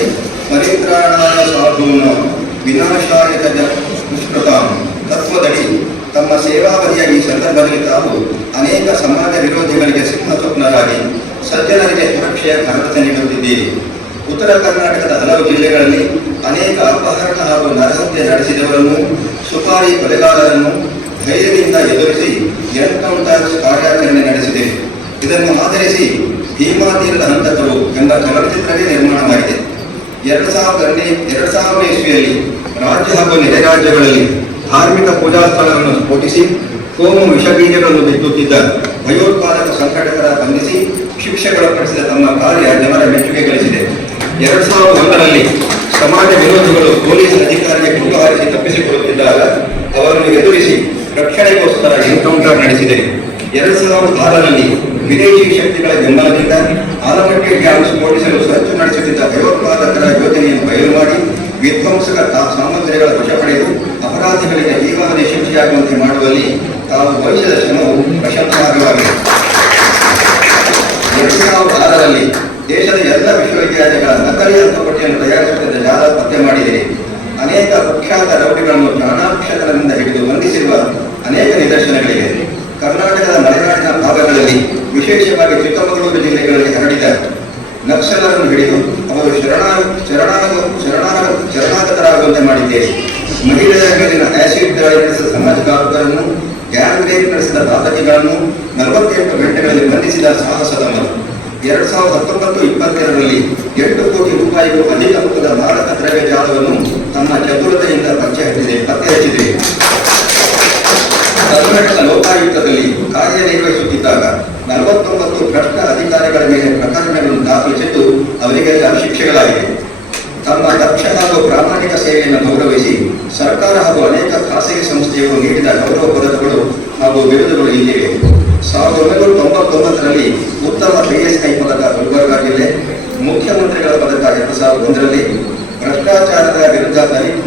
ಪರಿತ್ರಾಣಾಯ ಸಾಧೂನ ವಿನಾಶಾಯ ಜ ದುಷ್ಕೃತಾಂ. ತತ್ವದಡಿ ತಮ್ಮ ಸೇವಾವಧಿಯ ಈ ಸಂದರ್ಭದಲ್ಲಿ ತಾವು ಅನೇಕ ಸಮಾಜ ವಿರೋಧಿಗಳಿಗೆ ಸಿಂಹ ಸ್ವಪ್ನರಾಗಿ ಸಜ್ಜನರಿಗೆ ಸುರಕ್ಷೆಯ ಭರವಸೆ ನೀಡುತ್ತಿದ್ದೀರಿ. ಉತ್ತರ ಕರ್ನಾಟಕದ ಹಲವು ಜಿಲ್ಲೆಗಳಲ್ಲಿ ಅನೇಕ ಅಪಹರಣ ಹಾಗೂ ನರಹತ್ಯೆ ನಡೆಸಿದವರನ್ನು ಸುಪಾರಿ ಕೊಲೆಗಾರರನ್ನು ಧೈರ್ಯದಿಂದ ಎದುರಿಸಿ ಎನ್ಕೌಂಟರ್ ಕಾರ್ಯಾಚರಣೆ ನಡೆಸಿದೆ. ಇದನ್ನು ಆಧರಿಸಿ ಭೀಮಾ ತೀರದ ಹಂತಕರು ಎಂಬ ಚಲನಚಿತ್ರವೇ ನಿರ್ಮಾಣವಾಗಿದೆ ಎರಡು ಸಾವಿರದ ಎರಡು ಸಾವಿರದ ಇಸ್ವಿಯಲ್ಲಿ ರಾಜ್ಯ ಹಾಗೂ ನೆರೆ ರಾಜ್ಯಗಳಲ್ಲಿ ಧಾರ್ಮಿಕ ಪೂಜಾ ಸ್ಥಳಗಳನ್ನು ಸ್ಫೋಟಿಸಿ, ಕೋಮು ವಿಷಬೀಜಗಳನ್ನು ಬಿತ್ತುತ್ತಿದ್ದ ಭಯೋತ್ಪಾದಕ ಸಂಘಟಕರ ಬಂಧಿಸಿ ಶಿಕ್ಷೆಗೊಳಪಡಿಸಿದ ತಮ್ಮ ಕಾರ್ಯ ಜನರ ಮೆಚ್ಚುಗೆ ಗಳಿಸಿದೆ. ಎರಡು ಸಾವಿರದ ಒಂದರಲ್ಲಿ ಸಮಾಜ ವಿರೋಧಿಗಳು ಪೊಲೀಸ್ ಅಧಿಕಾರಿಗೆ ಗುಂಡು ಹಾರಿಸಿ ತಪ್ಪಿಸಿಕೊಳ್ಳುತ್ತಿದ್ದಾಗ ಅವರನ್ನು ಎದುರಿಸಿ ರಕ್ಷಣೆಗೋಸ್ಕರ ಎನ್ಕೌಂಟರ್ ನಡೆಸಿದೆ. ಎರಡ್ ಸಾವಿರದ ಆರರಲ್ಲಿ ವಿದೇಶಿ ಶಕ್ತಿಗಳ ಬೆಂಬಲದಿಂದ ಆಲಮಟ್ಟಿ ಡ್ಯಾಮ್ ಸ್ಫೋಟಿಸಲು ಸರ್ಚು ನಡೆಸುತ್ತಿದ್ದ ಭಯೋತ್ಪಾದಕರ ಯೋಜನೆಯನ್ನು ಬಯಲು ಮಾಡಿ ವಿಧ್ವಂಸಕ ಸಾಮಗ್ರಿಗಳ ವಶ ಪಡೆದು ಅಪರಾಧಿಗಳಿಗೆ ಜೀವಾವಧಿ ಶಿಕ್ಷೆಯಾಗುವಂತೆ ಮಾಡುವಲ್ಲಿ ತಾವು ವಹಿಸಿದ ಶ್ರಮವು ಪ್ರಶಂಸಾರ್ಹವಾಗಿದೆ ಎರಡ್ ಸಾವಿರದ ಆರರಲ್ಲಿ ದೇಶದ ವಿಶ್ವವಿದ್ಯಾಲಯಗಳ ನಕಲಿ ಅಂಕಪಟ್ಟಿಯನ್ನು ತಯಾರಿಸುತ್ತಿದ್ದ ಜಾಲ ಪತ್ತೆ ಮಾಡಿದೆ. ಅನೇಕ ಕುಖ್ಯಾತ ರೌಡಿಗಳನ್ನು ಚಾಣಾಕ್ಷರದಿಂದ ಹಿಡಿದು ಬಂಧಿಸಿರುವ ಅನೇಕ ನಿದರ್ಶನಗಳಿವೆ. ಕರ್ನಾಟಕದ ಮಲೆನಾಡಿನ ಭಾಗಗಳಲ್ಲಿ, ವಿಶೇಷವಾಗಿ ಚಿಕ್ಕಮಗಳೂರು ಜಿಲ್ಲೆಗಳಲ್ಲಿ ಹರಡಿದ ನಕ್ಸಲರನ್ನು ಹಿಡಿದು ಅವರು ಶರಣ ಶರಣಾಗ ಶರಣಾಗ, ಶರಣಾಗತರಾಗುವಂತೆ ಮಾಡಿದ್ದೇವೆ. ಮಹಿಳೆಯರ ಮೇಲಿನ ಆಸಿಡ್ ದಾಳಿ ನಡೆಸಿದ ಸಮಾಜಘಾತುಕರನ್ನು ಗ್ಯಾಂಗ್ ರೇಪ್ ನಡೆಸಿದ ದಾತಕಿಗಳನ್ನು ನಲವತ್ತೆಂಟು ಗಂಟೆಗಳಲ್ಲಿ ಬಂಧಿಸಿದ ಸಾಹಸದ ಮರು ಎರಡ್ ಸಾವಿರದ ಹತ್ತೊಂಬತ್ತು ಇಪ್ಪತ್ತೆರಡರಲ್ಲಿ ಎಂಟು ಕೋಟಿ ರೂಪಾಯಿಗೂ ಅಧಿಕ ಮೊತ್ತದ ಭಾರತ ದ್ರವ್ಯ ಜಾಲವನ್ನು ತಮ್ಮ ಚತುರತೆಯಿಂದ ಪತ್ತೆ ಹಚ್ಚಿದೆ ಪತ್ತೆ ಹಚ್ಚಿದೆ. ಲೋಕಾಯುಕ್ತದಲ್ಲಿ ಕಾರ್ಯನಿರ್ವಹಿಸುತ್ತಿದ್ದಾಗ ನಲವತ್ತೊಂಬತ್ತು ಭ್ರಷ್ಟ ಅಧಿಕಾರಿಗಳ ಮೇಲೆ ಪ್ರಕರಣಗಳನ್ನು ದಾಖಲಿಸಿದ್ದು ಅವರಿಗೆಲ್ಲ ಶಿಕ್ಷೆಗಳಾಗಿದೆ. ತಮ್ಮ ದಕ್ಷ ಹಾಗೂ ಪ್ರಾಮಾಣಿಕ ಸೇವೆಯನ್ನು ಗೌರವಿಸಿ ಸರ್ಕಾರ ಹಾಗೂ ಅನೇಕ ಖಾಸಗಿ ಸಂಸ್ಥೆಯವರು ನೀಡಿದ ಗೌರವ ಪದಕಗಳು ಹಾಗೂ ಬಿರುದುಗಳು ಇಲ್ಲಿವೆ. ಸಾವಿರದ ಒಂಬೈನೂರ ತೊಂಬತ್ತೊಂಬತ್ತರಲ್ಲಿ ಉತ್ತಮ ಐಎಸ್ಐ ಪದಕ ಗುಲ್ಬರ್ಗಾ ಜಿಲ್ಲೆ ಮುಖ್ಯಮಂತ್ರಿಗಳ ಪದಕ ಎರಡು ಸಾವಿರದ ಒಂದರಲ್ಲಿ, ಭ್ರಷ್ಟಾಚಾರದ ವಿರುದ್ಧ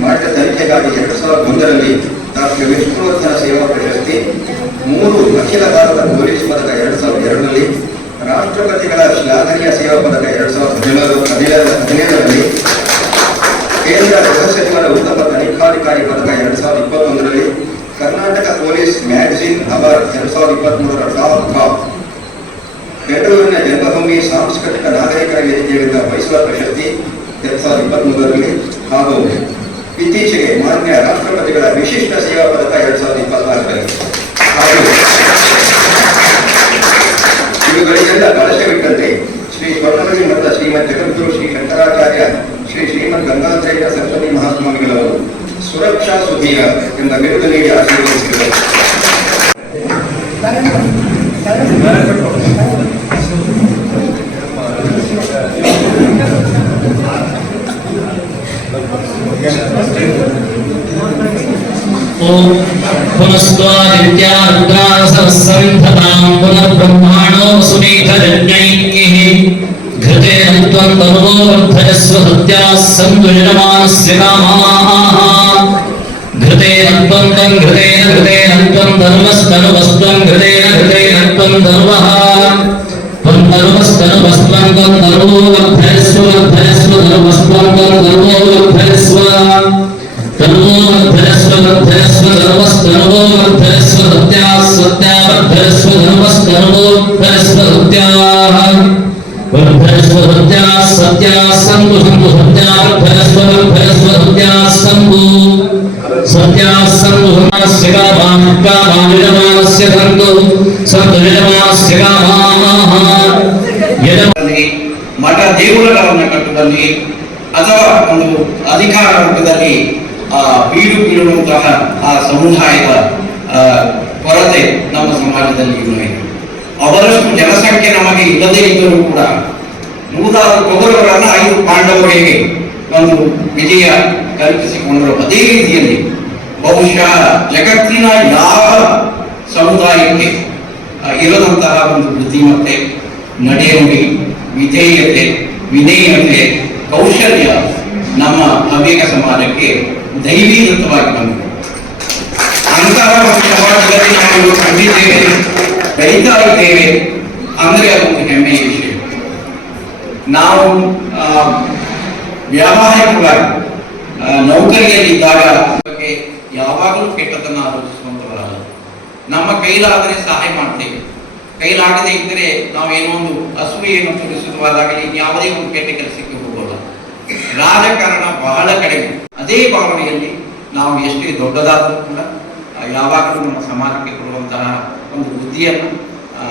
ಮಾಡಿದ ತನಿಖೆಗಾಗಿ ಎರಡು ಸಾವಿರದ ಒಂದರಲ್ಲಿ ಡಾಕ್ಟರ್ ವಿಷ್ಣುವರ್ಧನ ಸೇವಾ ಪ್ರಶಸ್ತಿ ಮೂರು ಅಖಿಲ ಭಾರತ ಪೊಲೀಸ್ ಪದಕ ಎರಡು ಸಾವಿರದ ಎರಡರಲ್ಲಿ, ರಾಷ್ಟ್ರಪತಿಗಳ ಶ್ಲಾಘನೀಯ ಸೇವಾ ಪದಕ ಎರಡು ಸಾವಿರದ ಹದಿನೇಳು ಹದಿನೇಳು ಹದಿನೇಳರಲ್ಲಿ, ಕೇಂದ್ರ ಗೃಹ ಸಚಿವರ ಉತ್ತಮ ತನಿಖಾಧಿಕಾರಿ ಪದಕ ಎರಡ್ ಸಾವಿರದ ಇಪ್ಪತ್ತೊಂದರಲ್ಲಿ, ಕರ್ನಾಟಕ ಪೊಲೀಸ್ ಮ್ಯಾಗಜಿನ್ ಅವಾರ್ಡ್ ಎರಡ್ ಸಾವಿರದ ಇಪ್ಪತ್ತ್ಮೂರರ ಟಾಪ್ ಟಾಪ್ ಬೆಂಗಳೂರಿನ ಜನ್ಮಭೂಮಿ ಸಾಂಸ್ಕೃತಿಕ ನಾಗರಿಕರ ವೇದಿಕೆಯಿಂದ ಮೈಸೂರು ಪ್ರಶಸ್ತಿ ಎರಡ್ ಸಾವಿರದ ಇಪ್ಪತ್ಮೂರರಲ್ಲಿ ಹಾಗೂ ಇತ್ತೀಚೆಗೆ ಮಾನ್ಯ ರಾಷ್ಟ್ರಪತಿಗಳ ವಿಶಿಷ್ಟ ಸೇವಾ ಪದಕ ಎರಡ್ ಸಾವಿರದ ಇಪ್ಪತ್ನಾಲ್ಕರಲ್ಲಿ. ಹಾಗೂ ಇವುಗಳಿಗೆಲ್ಲ ಕಳಶವಿಟ್ಟಂತೆ ಶ್ರೀ ಸ್ವರ್ಣಮಣಿ ಮತ್ತು ಶ್ರೀಮದ್ ಜಗದ್ಗುರು ಶ್ರೀ ಶಂಕರಾಚಾರ್ಯ ಶ್ರೀ ಶ್ರೀಮದ್ ಗಂಗಾಧರೇಯ ಸರಸ್ವತಿ ಮಹಾಸ್ವಾಮಿಗಳವರು ಸುರಕ್ಷಾ ಸುಧೀರ ಎಂಬ ಬಿರುದು ನೀಡಿ ಆಶೀರ್ವದಿಸಿದರು. ओम पुनस्त्वादित्या रुद्रा सरस्वतीधतां पुनर्ब्रह्माणो सुनीतजज्ञैः घृते हन्त्वं तनुवो वर्धयस्व हत्याः सन्तुजमानस्य कामाः घृते हन्त्वं तं घृतेन घृतेन हन्त्वं धर्मस्तनुवस्त्वं घृतेन घृतेन हन्त्वं धर्मः सर्वस्तनवस्त्वं तर्वोवद्धयस्व वद्धयस्व सर्वस्त्वं तर्वोवद्धयस्व तर्वोवद्धयस्व वद्धयस्व सर्वस्तनवोवद्धयस्व सत्याः सत्यावद्धयस्व सर्वस्तनवोवद्धयस्व सत्याः वर्धयस्व सत्याः सत्याः सङ्गु सङ्गु सत्यावद्धयस्व वर्धयस्व सत्याः सङ्गु सत्याः सङ्गु समास्य कामान् कामानिडमास्य सङ्गु सङ्गनिडमास्य कामाः ಮಠ ದೇಗುಲಗಳನ್ನು ಕಟ್ಟುವಲ್ಲಿ ಅಥವಾ ಒಂದು ಅಧಿಕಾರ ರೂಪದಲ್ಲಿ, ಆ ಬೀಡು ಬೀಳುವಂತಹ ಆ ಸಮುದಾಯದ ಕೊರತೆ ನಮ್ಮ ಸಮಾಜದಲ್ಲಿ ಇನ್ನೂ ಇದೆ. ಅವರಷ್ಟು ಜನಸಂಖ್ಯೆ ನಮಗೆ ಇಲ್ಲದೇ ಇದ್ದರೂ ಕೂಡ ನೂರಾರು ಕೌರವರನ್ನ ಐದು ಪಾಂಡವರಿಗೆ ಒಂದು ವಿಜಯ ಕಲ್ಪಿಸಿಕೊಂಡರು. ಅದೇ ರೀತಿಯಲ್ಲಿ ಬಹುಶಃ ಜಗತ್ತಿನ ಯಾವ ಸಮುದಾಯಕ್ಕೆ ಇರದಂತಹ ಒಂದು ಬುದ್ಧಿಮತ್ತೆ ನಡೆನುಡಿ ವಿಧೇಯತೆ ವಿನಯತೆ, ಕೌಶಲ್ಯ ನಮ್ಮ ಹವ್ಯಕ ಸಮಾಜಕ್ಕೆ ದೈವೀಕೃತವಾಗಿ ಬಂದಿದೆ. ಅಂತಹ ಸಮಾಜದಲ್ಲಿ ನಾವು ಕಂಡಿದ್ದೇವೆ, ಬೆಳೀತಾ ಇದ್ದೇವೆ, ಅಂದರೆ ಅದೊಂದು ಹೆಮ್ಮೆಯ ವಿಷಯ. ನಾವು ವ್ಯಾವಹಾರಿಕವಾಗಿ ನೌಕರಿಯಲ್ಲಿದ್ದಾಗ ಬಗ್ಗೆ ಯಾವಾಗಲೂ ಕೆಟ್ಟದನ್ನು ಆಲೋಚಿಸುವಂತವರಲ್ಲ. ನಮ್ಮ ಕೈಲಾದರೆ ಸಹಾಯ ಮಾಡ್ತೇವೆ. ಕೈಲಾಗದೇ ಇದ್ದರೆ ನಾವೇನೋ ಒಂದು ಅಸೂಯೆಯನ್ನು ತೋರಿಸುವುದಾಗಲಿ ಯಾವುದೇ ಒಂದು ಕೆಟ್ಟ ಕೆಲಸಕ್ಕೆ ಹೋಗೋಲ್ಲ. ರಾಜಕಾರಣ ಬಹಳ ಕಡಿಮೆ. ಅದೇ ಭಾವನೆಯಲ್ಲಿ ನಾವು ಎಷ್ಟೇ ದೊಡ್ಡದಾದರೂ ಕೂಡ ಯಾವಾಗಲೂ ನಮ್ಮ ಸಮಾಜಕ್ಕೆ ಕೊಡುವಂತಹ ಒಂದು ಬುದ್ಧಿಯನ್ನು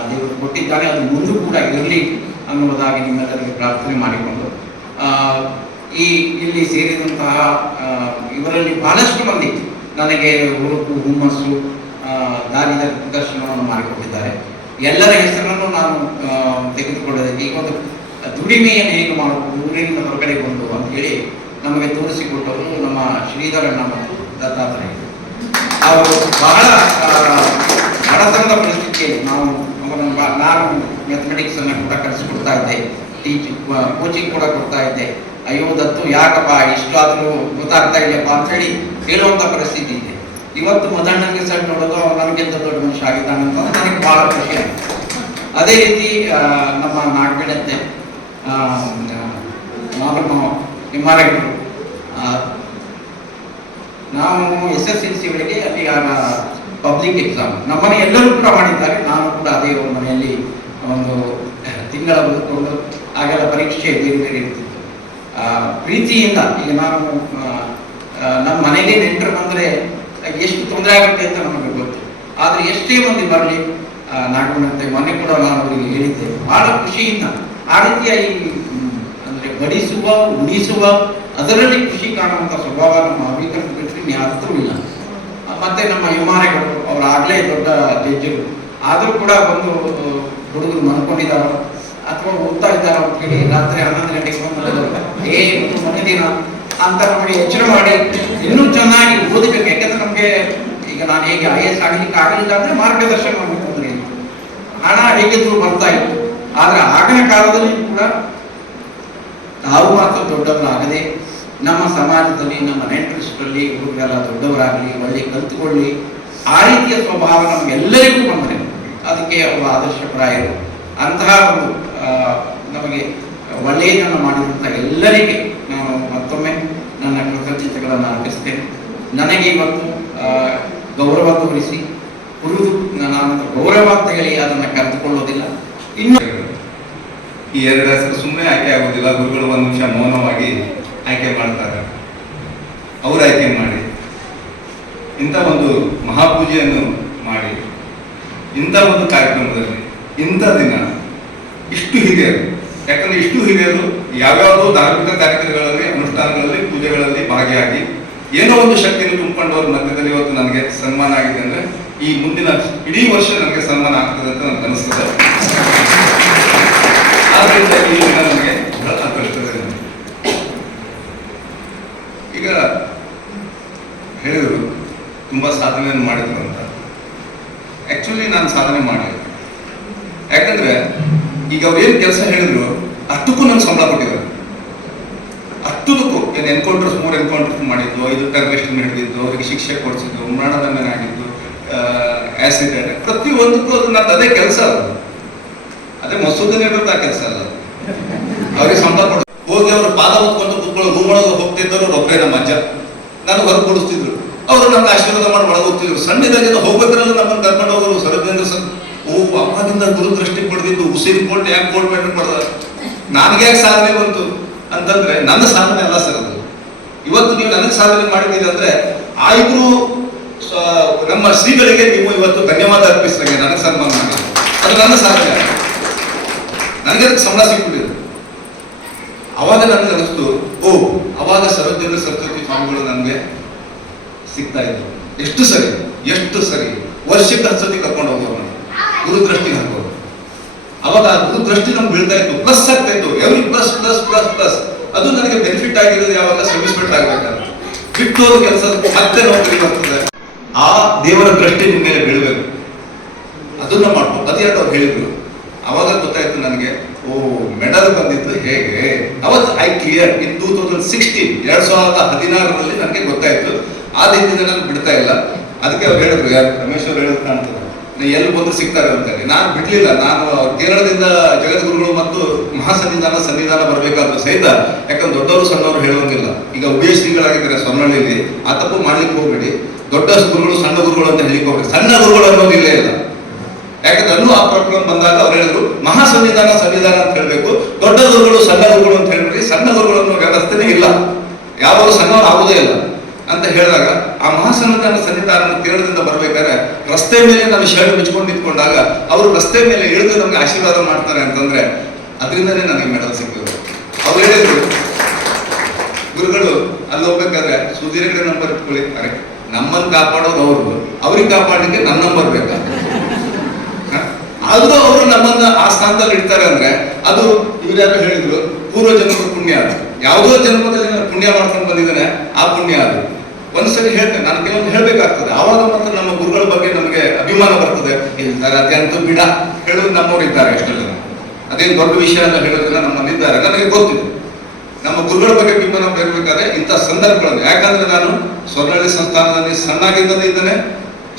ದೇವರು ಕೊಟ್ಟಿದ್ದಾರೆ ಅದು ಮುಂದೂ ಕೂಡ ಇರಲಿ ಅನ್ನುವುದಾಗಿ ನಿಮ್ಮೆಲ್ಲರಿಗೆ ಪ್ರಾರ್ಥನೆ ಮಾಡಿಕೊಂಡು ಈ ಇಲ್ಲಿ ಸೇರಿದಂತಹ ಇವರಲ್ಲಿ ಬಹಳಷ್ಟು ಮಂದಿ ನನಗೆ ಹುರುಪು, ಹುಮ್ಮಸ್ಸು ದಾರಿದ ದಾರಿ ದರ್ಶನವನ್ನು ಮಾಡಿಕೊಟ್ಟಿದ್ದಾರೆ. ಎಲ್ಲರ ಹೆಸರನ್ನು ನಾನು ತೆಗೆದುಕೊಳ್ಳೋದಕ್ಕೆ ಈಗ ಒಂದು ದುಡಿಮೆಯನ್ನು ಹೇಗೆ ಮಾಡುವುದು ಊರಿನಿಂದ ಹೊರಗಡೆ ಬಂದು ಅಂತ ಹೇಳಿ ನಮಗೆ ತೋರಿಸಿಕೊಟ್ಟವರು ನಮ್ಮ ಶ್ರೀಧರಣ್ಣ ಮತ್ತು ದತ್ತಾತ್ರೇಯ. ಅವರು ಬಹಳ ಬಡತನದ ಪರಿಸ್ಥಿತಿಯಲ್ಲಿ ನಾವು ನಾನು ಮ್ಯಾಥಮೆಟಿಕ್ಸ್ ಅನ್ನು ಕೂಡ ಕಲಿಸ್ಕೊಡ್ತಾ ಇದ್ದೆ ಟೀಚಿಂಗ್ ಕೋಚಿಂಗ್ ಕೂಡ ಕೊಡ್ತಾ ಇದ್ದೆ. ಅಯ್ಯೋ, ದತ್ತು ಯಾಕಪ್ಪ, ಇಷ್ಟಾದರೂ ಗೊತ್ತಾಗ್ತಾ ಇಲ್ಲಪ್ಪ ಅಂತ ಹೇಳಿ ಹೇಳುವಂತ ಪರಿಸ್ಥಿತಿ ಇದೆ. ಇವತ್ತು ಮದಣ್ಣಗೆ ಸರ್ ನೋಡೋದು ಅವ್ರು ನನಗಿಂತ ದೊಡ್ಡ ಮನುಷ್ಯ ಆಗಿದ್ದಾನೆ ಅಂತ ನನಗೆ ಬಹಳ ಖುಷಿ ಆಯ್ತು. ಅದೇ ರೀತಿ ನಮ್ಮ ನಾಡ್ಬೇಡತ್ತೆ ನಾನು ಹಿಮಾಲಯಗಳು ನಾವು ಎಸ್ ಎಸ್ ಎಲ್ ಸಿಗಳಿಗೆ ಅಲ್ಲಿ ಪಬ್ಲಿಕ್ ಎಕ್ಸಾಮ್ ನಮ್ಮನೆ ಎಲ್ಲರೂ ಕೂಡ ಮಾಡಿದ್ದಾರೆ. ನಾನು ಕೂಡ ಅದೇ ಒಂದು ಮನೆಯಲ್ಲಿ ಒಂದು ತಿಂಗಳ ಬದುಕೊಂಡು ಆಗೆಲ್ಲ ಪರೀಕ್ಷೆ ಬೇರೆ ಬೇರೆ ಇರ್ತಿತ್ತು. ಪ್ರೀತಿಯಿಂದ ಈಗ ನಾನು ನಮ್ಮ ಮನೆಗೆ ನೆಂಟರು ಬಂದರೆ ಎಷ್ಟು ತೊಂದರೆ ಆಗುತ್ತೆ ಅಂತ ನಮಗೆ ಗೊತ್ತು. ಆದರೆ ಎಷ್ಟೇ ಮಂದಿ ಬರಲಿ ನಾಡುವಂತೆ ಮೊನ್ನೆ ಕೂಡ ನಾನು ಅವರಿಗೆ ಹೇಳಿದ್ದೆ, ಬಹಳ ಖುಷಿಯಿಂದ, ಆ ರೀತಿಯ ಈ ಅಂದ್ರೆ ಬಡಿಸುವ, ಉಣಿಸುವ, ಅದರಲ್ಲಿ ಖುಷಿ ಕಾಣುವಂಥ ಸ್ವಭಾವ ನಮ್ಮ ಅಭಿಕರಣ ಬಿಟ್ಟರೆ ಯಾರೂ ಇಲ್ಲ. ಮತ್ತೆ ನಮ್ಮ ಯುಮಾನೆಗಳು ಅವರು ಆಗ್ಲೇ ದೊಡ್ಡ ಜಡ್ಜರು. ಆದರೂ ಕೂಡ ಬಂದು ಹುಡುಗರು ಮನ್ಕೊಂಡಿದ್ದಾರೋ ಅಥವಾ ಓದ್ತಾ ಇದ್ದಾರೋ ಅಂತ ಹೇಳಿ ರಾತ್ರಿ ಹನ್ನೊಂದು ಗಂಟೆಗೆ ಬಂದು ಏ ಮೊನ್ನೆ ದಿನ ಅಂತ ನಮಗೆ ಎಚ್ಚರ ಮಾಡಿ, ಇನ್ನೂ ಚೆನ್ನಾಗಿ ಓದಬೇಕು, ಯಾಕಂದ್ರೆ ನಮಗೆ ಈಗ ನಾನು ಹೇಗೆ ಐ ಎಸ್ ಆಗಲಿಕ್ಕೆ ಆಗಲಿಲ್ಲ ಅಂದ್ರೆ ಮಾರ್ಗದರ್ಶನ ಏನು? ಹಣ ಹೇಗಿದ್ರು ಬರ್ತಾ ಇತ್ತು ಆದ್ರೆ ಆಗಿನ ಕಾಲದಲ್ಲಿ ಕೂಡ ತಾವು ಮಾತ್ರ ದೊಡ್ಡವರಾಗದೆ ನಮ್ಮ ಸಮಾಜದಲ್ಲಿ, ನಮ್ಮ ನೆಂಟರಿಷ್ಟರಲ್ಲಿ, ಹುಡುಗರೆಲ್ಲ ದೊಡ್ಡವರಾಗಲಿ, ಒಳ್ಳೆ ಕಲ್ತುಕೊಳ್ಳಿ, ಆ ರೀತಿಯ ಸ್ವಭಾವ ನಮಗೆಲ್ಲರಿಗೂ ಬಂದರೆ ಅದಕ್ಕೆ ಅವರು ಆದರ್ಶಪ್ರಾಯರು ಅಂತಹ ಒಂದು ನಮಗೆ ಒಳ್ಳೆಯದನ್ನು ಮಾಡಿದಂಥ ಎಲ್ಲರಿಗೆ ನಾನು ಮತ್ತೊಮ್ಮೆ ನನ್ನ ಕೃತಜ್ಞತೆಗಳನ್ನು ಅರ್ಪಿಸ್ತೇನೆ ನನಗೆ ಇವತ್ತು ಗೌರವ ತೋರಿಸಿ ಗುರು ನಾನು ಗೌರವ ಅಂತ ಹೇಳಿ ಅದನ್ನು ಕರೆದುಕೊಳ್ಳೋದಿಲ್ಲ. ಇನ್ನು ಈ ಎರಡು ಹೆಸರು ಸುಮ್ಮನೆ ಆಯ್ಕೆ ಆಗೋದಿಲ್ಲ, ಗುರುಗಳು ಒಂದು ನಿಮಿಷ ಮೌನವಾಗಿ ಆಯ್ಕೆ ಮಾಡ್ತಾರೆ. ಅವರು ಆಯ್ಕೆ ಮಾಡಿ. ಇಂಥ ಒಂದು ಮಹಾಪೂಜೆಯನ್ನು ಮಾಡಿ. ಇಂಥ ಒಂದು ಕಾರ್ಯಕ್ರಮದಲ್ಲಿ, ಇಂಥ ದಿನ, ಇಷ್ಟು ಹಿರಿಯರು. ಯಾಕಂದ್ರೆ ಇಷ್ಟು ಹಿರಿಯರು ಯಾವ್ಯಾವುದೋ ಧಾರ್ಮಿಕ ಕಾರ್ಯಕ್ರಮಗಳಲ್ಲಿ, ಅನುಷ್ಠಾನಗಳಲ್ಲಿ, ಪೂಜೆಗಳಲ್ಲಿ ಭಾಗಿಯಾಗಿ ಏನೋ ಒಂದು ಶಕ್ತಿಯನ್ನು ತುಂಬಿಕೊಂಡವ್ರ ಮಧ್ಯದಲ್ಲಿ ಇವತ್ತು ನನಗೆ ಸನ್ಮಾನ ಆಗಿದೆ ಅಂದ್ರೆ ಈ ಮುಂದಿನ ಇಡೀ ವರ್ಷ ನನಗೆ ಸನ್ಮಾನ ಆಗ್ತದೆ ಅಂತ ನನಗೆ ಅನಿಸ್ತದೆ. ಆದ್ರಿಂದ ಈ ದಿನ ನನಗೆ ಬಹಳ. ಈಗ ಹೇಳಿದ್ರು, ತುಂಬಾ ಸಾಧನೆಯನ್ನು ಮಾಡಿದ್ರು ಅಂತ. ಆಕ್ಚುಲಿ ನಾನು ಸಾಧನೆ ಮಾಡಿ ಯಾಕಂದ್ರೆ ಈಗ ಅವ್ರು ಏನ್ ಕೆಲಸ ಹೇಳಿದ್ರು ಅದಕ್ಕೂ ನನ್ಗೆ ಸಂಬಳ ಕೊಟ್ಟಿದ್ದಾರೆ. ಏನು ಎನ್ಕೌಂಟರ್ಸ್ ಮೂರು ಎನ್ಕೌಂಟರ್ಸ್ ಮಾಡಿದ್ದು. ಐದು ಟೆರರಿಸ್ಟ್ ಹಿಡಿದಿದ್ದು ಅವರಿಗೆ ಶಿಕ್ಷೆ ಕೊಡಿಸಿದ್ದು ಮರಣದಂಡನೆ ಆಗಿದ್ದು ಆಸಿಡ್ ಪ್ರತಿಯೊಂದಕ್ಕೂ ಅದು ನನ್ನ ಅದೇ ಕೆಲಸ ಅದು. ಅದೇ ಮಸೂದೆ ಆ ಕೆಲಸ ಅಲ್ಲ ಅವ್ರಿಗೆ ಸಂಪರ್ಕ ಹೋಗಿ ಅವರು ಪಾದ ಹೊತ್ಕೊಂಡು ಕೂತ್ಕೊಳ್ಳೋ ರೂಮ್ ಹೋಗ್ತಿದ್ದರು ಒಬ್ಬರೇ ನಮ್ಮ ಅಜ್ಜ. ನಾನು ಹೊರಗೆ ಕೊಡಿಸ್ತಿದ್ರು ಅವರು ನಮ್ಗೆ ಆಶೀರ್ವಾದ ಮಾಡಿ ಒಳಗೆ ಹೋಗ್ತಿದ್ರು ಸಣ್ಣದಾಗಿಂದ ಹೋಗ್ಬೇಕಾದ್ರೆ ನಮ್ಮನ್ನು ಕರ್ಕೊಂಡು ಹೋಗೋರು ಸರದಿಂದ ಸರ್, ಓ ಅಮ್ಮದಿಂದ ಗುರುದೃಷ್ಟಿ ಪಡೆದಿದ್ದು, ಉಸಿರು ಕೊಟ್ಟು ಯಾಕೆ ಕೋಲ್ಡ್ ಮೇಲೆ ಪಡೆದ? ನನಗೆ ಯಾಕೆ ಸಾಧನೆ ಬಂತು? ಅಂತಂದ್ರೆ ನನ್ನ ಸಾಧನೆ ಅಲ್ಲ ಸರ್ ಇವತ್ತು ನೀವು ನನಗೆ ಸಾಧನೆ ಮಾಡಿದ್ದೀರಿ ಅಂದ್ರೆ ಆ ಇಬ್ರು ನಮ್ಮ ಶ್ರೀಗಳಿಗೆ ನೀವು ಇವತ್ತು ಧನ್ಯವಾದ ಅರ್ಪಿಸಿದಂಗೆ ನನಗೆ ಸನ್ಮಾನ ಅದು ನನ್ನ ಸಾಧನೆ. ನನಗೆ ಅದಕ್ಕೆ ಸಂಬಳ ಸಿಕ್ಬಿಟ್ಟಿದೆ ಅವಾಗ ನನಗೆ ಅನಿಸ್ತು ಓ, ಅವಾಗ ಸರೋಜೇಂದ್ರ ಸರಸ್ವತಿ ಸ್ವಾಮಿಗಳು ನನಗೆ ಸಿಗ್ತಾ ಇದ್ರು. ಎಷ್ಟು ಸರಿ ಎಷ್ಟು ಸರಿ. ವರ್ಷಕ್ಕೆ ಹತ್ತು ಕರ್ಕೊಂಡು ಹೋಗಿ ನಾನು. ಗುರುದೃಷ್ಟಿ ಹಾಕೋರು ಅವಾಗ ಅದು ದೃಷ್ಟಿ ನಮ್ಗೆ ಬೀಳ್ತಾ ಇತ್ತು. ಪ್ಲಸ್ ಆಗ್ತಾ ಇತ್ತು. Every plus plus plus plus ಅದು ನನಗೆ ಬೆನಿಫಿಟ್ ಆಗಿರೋದು ಯಾವಾಗ ಸರ್ವಿಸ್ ಬಿಟ್ ಆಗ್ಬೇಕಂತ ಬಿಟ್ಟು ಕೆಲಸ ಮತ್ತೆ ನೌಕರಿ ಬರ್ತದೆ ಆ ದೇವರ ದೃಷ್ಟಿ ನಿಮ್ಮ ಮೇಲೆ ಬೀಳ್ಬೇಕು. ಅದನ್ನ ಮಾಡ್ತು ಅದು ಯಾಕೆ ಅವ್ರು ಹೇಳಿದ್ರು. ಅವಾಗ ಗೊತ್ತಾಯ್ತು ನನಗೆ, ಓ, ಮೆಡಲ್ ಬಂದಿದ್ದು ಹೇಗೆ? ಅವತ್ತು I clear in two thousand sixteen ಎರಡ್ ಸಾವಿರದ ಹದಿನಾರರಲ್ಲಿ ನನಗೆ ಗೊತ್ತಾಯ್ತು. ಆ ದಿನದಿಂದ ನಾನು ಬಿಡ್ತಾ ಇಲ್ಲ. ಅದಕ್ಕೆ ಅವ್ರು ಹೇಳಿದ್ರು, ಯಾರು ರಮೇಶ್ ಅವ್ರು ಹೇಳಿದ್ರು ಕಾಣ್ತದೆ ಎಲ್ಲಿ ಬಂದ್ರು ಸಿಗ್ತಾರೆ ಅಂತ ಹೇಳಿ. ನಾನು ಬಿಡ್ಲಿಲ್ಲ. ನಾನು ಕೇರಳದಿಂದ ಜಗದ್ಗುರುಗಳು ಮತ್ತು ಮಹಾಸನ್ನಿಧಾನ ಸನ್ನಿಧಾನ ಬರಬೇಕಾದ್ರೂ ಸಹಿತ, ಯಾಕಂದ್ರೆ ದೊಡ್ಡವರು ಸಣ್ಣವರು ಹೇಳುವಂಗಿಲ್ಲ. ಈಗ ಉಭಯ ಶ್ರೀಗಳಾಗಿದ್ದಾರೆ ಸೊನ್ನಳ್ಳಿಲಿ ಆ ತಪ್ಪು ಮಾಡ್ಲಿಕ್ಕೆ ಹೋಗ್ಬೇಡಿ. ದೊಡ್ಡ ಗುರುಗಳು ಸಣ್ಣ ಗುರುಗಳು ಅಂತ ಹೇಳಿಕ್ಕೆ ಹೋಗ್ಬೇಡಿ. ಸಣ್ಣ ಗುರುಗಳು ಅನ್ನೋದು ಇಲ್ಲೇ. ಇಲ್ಲ ಯಾಕಂದ್ರೆ ಅಲ್ಲೂ ಆ ಪ್ರಕ್ರಮ ಬಂದಾಗ ಅವ್ರು ಹೇಳಿದ್ರು ಮಹಾ ಸನ್ನಿಧಾನ ಅಂತ ಹೇಳ್ಬೇಕು. ದೊಡ್ಡ ಗುರುಗಳು ಸಣ್ಣ ಗುರುಗಳು ಅಂತ ಹೇಳ್ಬಿಡಿ. ಸಣ್ಣ ಗುರುಗಳು ಅನ್ನೋ ವ್ಯವಸ್ಥೆನೇ ಇಲ್ಲ. ಯಾವಾಗ ಸಣ್ಣವರು ಆಗುದೇ ಇಲ್ಲ. ಅಂತ ಹೇಳಿದಾಗ ಆ ಮಹಾ ಸಂವಿಧಾನ ಸನ್ನಿಧಾನ ಕೇರಳದಿಂದ ಬರ್ಬೇಕಾದ್ರೆ ರಸ್ತೆ ಮೇಲೆ ನಾವು ಶರ್ಟ್ ಬಿಚ್ಕೊಂಡು ನಿಂತ್ಕೊಂಡಾಗ ಅವರು ರಸ್ತೆ ಮೇಲೆ ಇಳಿದು ನಮ್ಗೆ ಆಶೀರ್ವಾದ ಮಾಡ್ತಾರೆ ಅಂತಂದ್ರೆ ಅದರಿಂದಲೇ ನನಗೆ ಮೆಡಲ್ ಸಿಕ್ಕಿದ್ರು. ಅವ್ರು ಹೇಳಿದ್ರು, ಗುರುಗಳು, ಅಲ್ಲಿ ಹೋಗ್ಬೇಕಾದ್ರೆ ಸುದೀರ್ಘ ನಂಬರ್ ಇಟ್ಕೊಳ್ಳಿ. ಅರೆ, ನಮ್ಮನ್ನು ಕಾಪಾಡೋದು ಅವರು. ಅವ್ರಿಗೆ ಕಾಪಾಡಲಿಕ್ಕೆ ನನ್ನ ನಂಬರ್ ಬೇಕಾ? ಆದ್ರೂ ಅವರು ನಮ್ಮನ್ನ ಆ ಸ್ಥಾನದಲ್ಲಿ ಇಡ್ತಾರೆ ಅಂದ್ರೆ ಅದು ಇವ್ರ್ಯಾರು ಹೇಳಿದ್ರು ಪೂರ್ವ ಜನ್ಮದ ಪುಣ್ಯ ಅದು. ಯಾವುದೋ ಜನ್ಮದಲ್ಲಿ ಪುಣ್ಯ ಮಾಡ್ಕೊಂಡು ಬಂದಿದ್ದಾನೆ, ಆ ಪುಣ್ಯ ಅದು. ಒಂದ್ಸರಿ ಹೇಳ್ತೇನೆ, ನಾನು ಕೆಲವೊಂದು ಹೇಳ್ಬೇಕಾಗ್ತದೆ. ಆವಾಗ ಮಾತ್ರ ನಮ್ಮ ಗುರುಗಳ ಬಗ್ಗೆ ನಮಗೆ ಅಭಿಮಾನ ಬರ್ತದೆ. ಅತ್ಯಂತ ಬಿಡ. ಹೇಳೋದು ನಮ್ಮವ್ರು ಇದ್ದಾರೆ ಎಷ್ಟೋ ಜನ. ಅದೇನು ದೊಡ್ಡ ವಿಷಯ ಅಂತ ಹೇಳೋದನ್ನ ನಮ್ಮಲ್ಲಿದ್ದಾರೆ. ನನಗೆ ಗೊತ್ತಿದೆ. ನಮ್ಮ ಗುರುಗಳ ಬಗ್ಗೆ ಅಭಿಮಾನ ಬರಬೇಕಾದ್ರೆ ಇಂಥ ಸಂದರ್ಭಗಳನ್ನು ಯಾಕಂದ್ರೆ ನಾನು ಸ್ವರ್ಣಳ್ಳಿ ಸಂಸ್ಥಾನದಲ್ಲಿ ಸಣ್ಣಾಗಿದ್ದನೇ ಇದ್ದೇನೆ.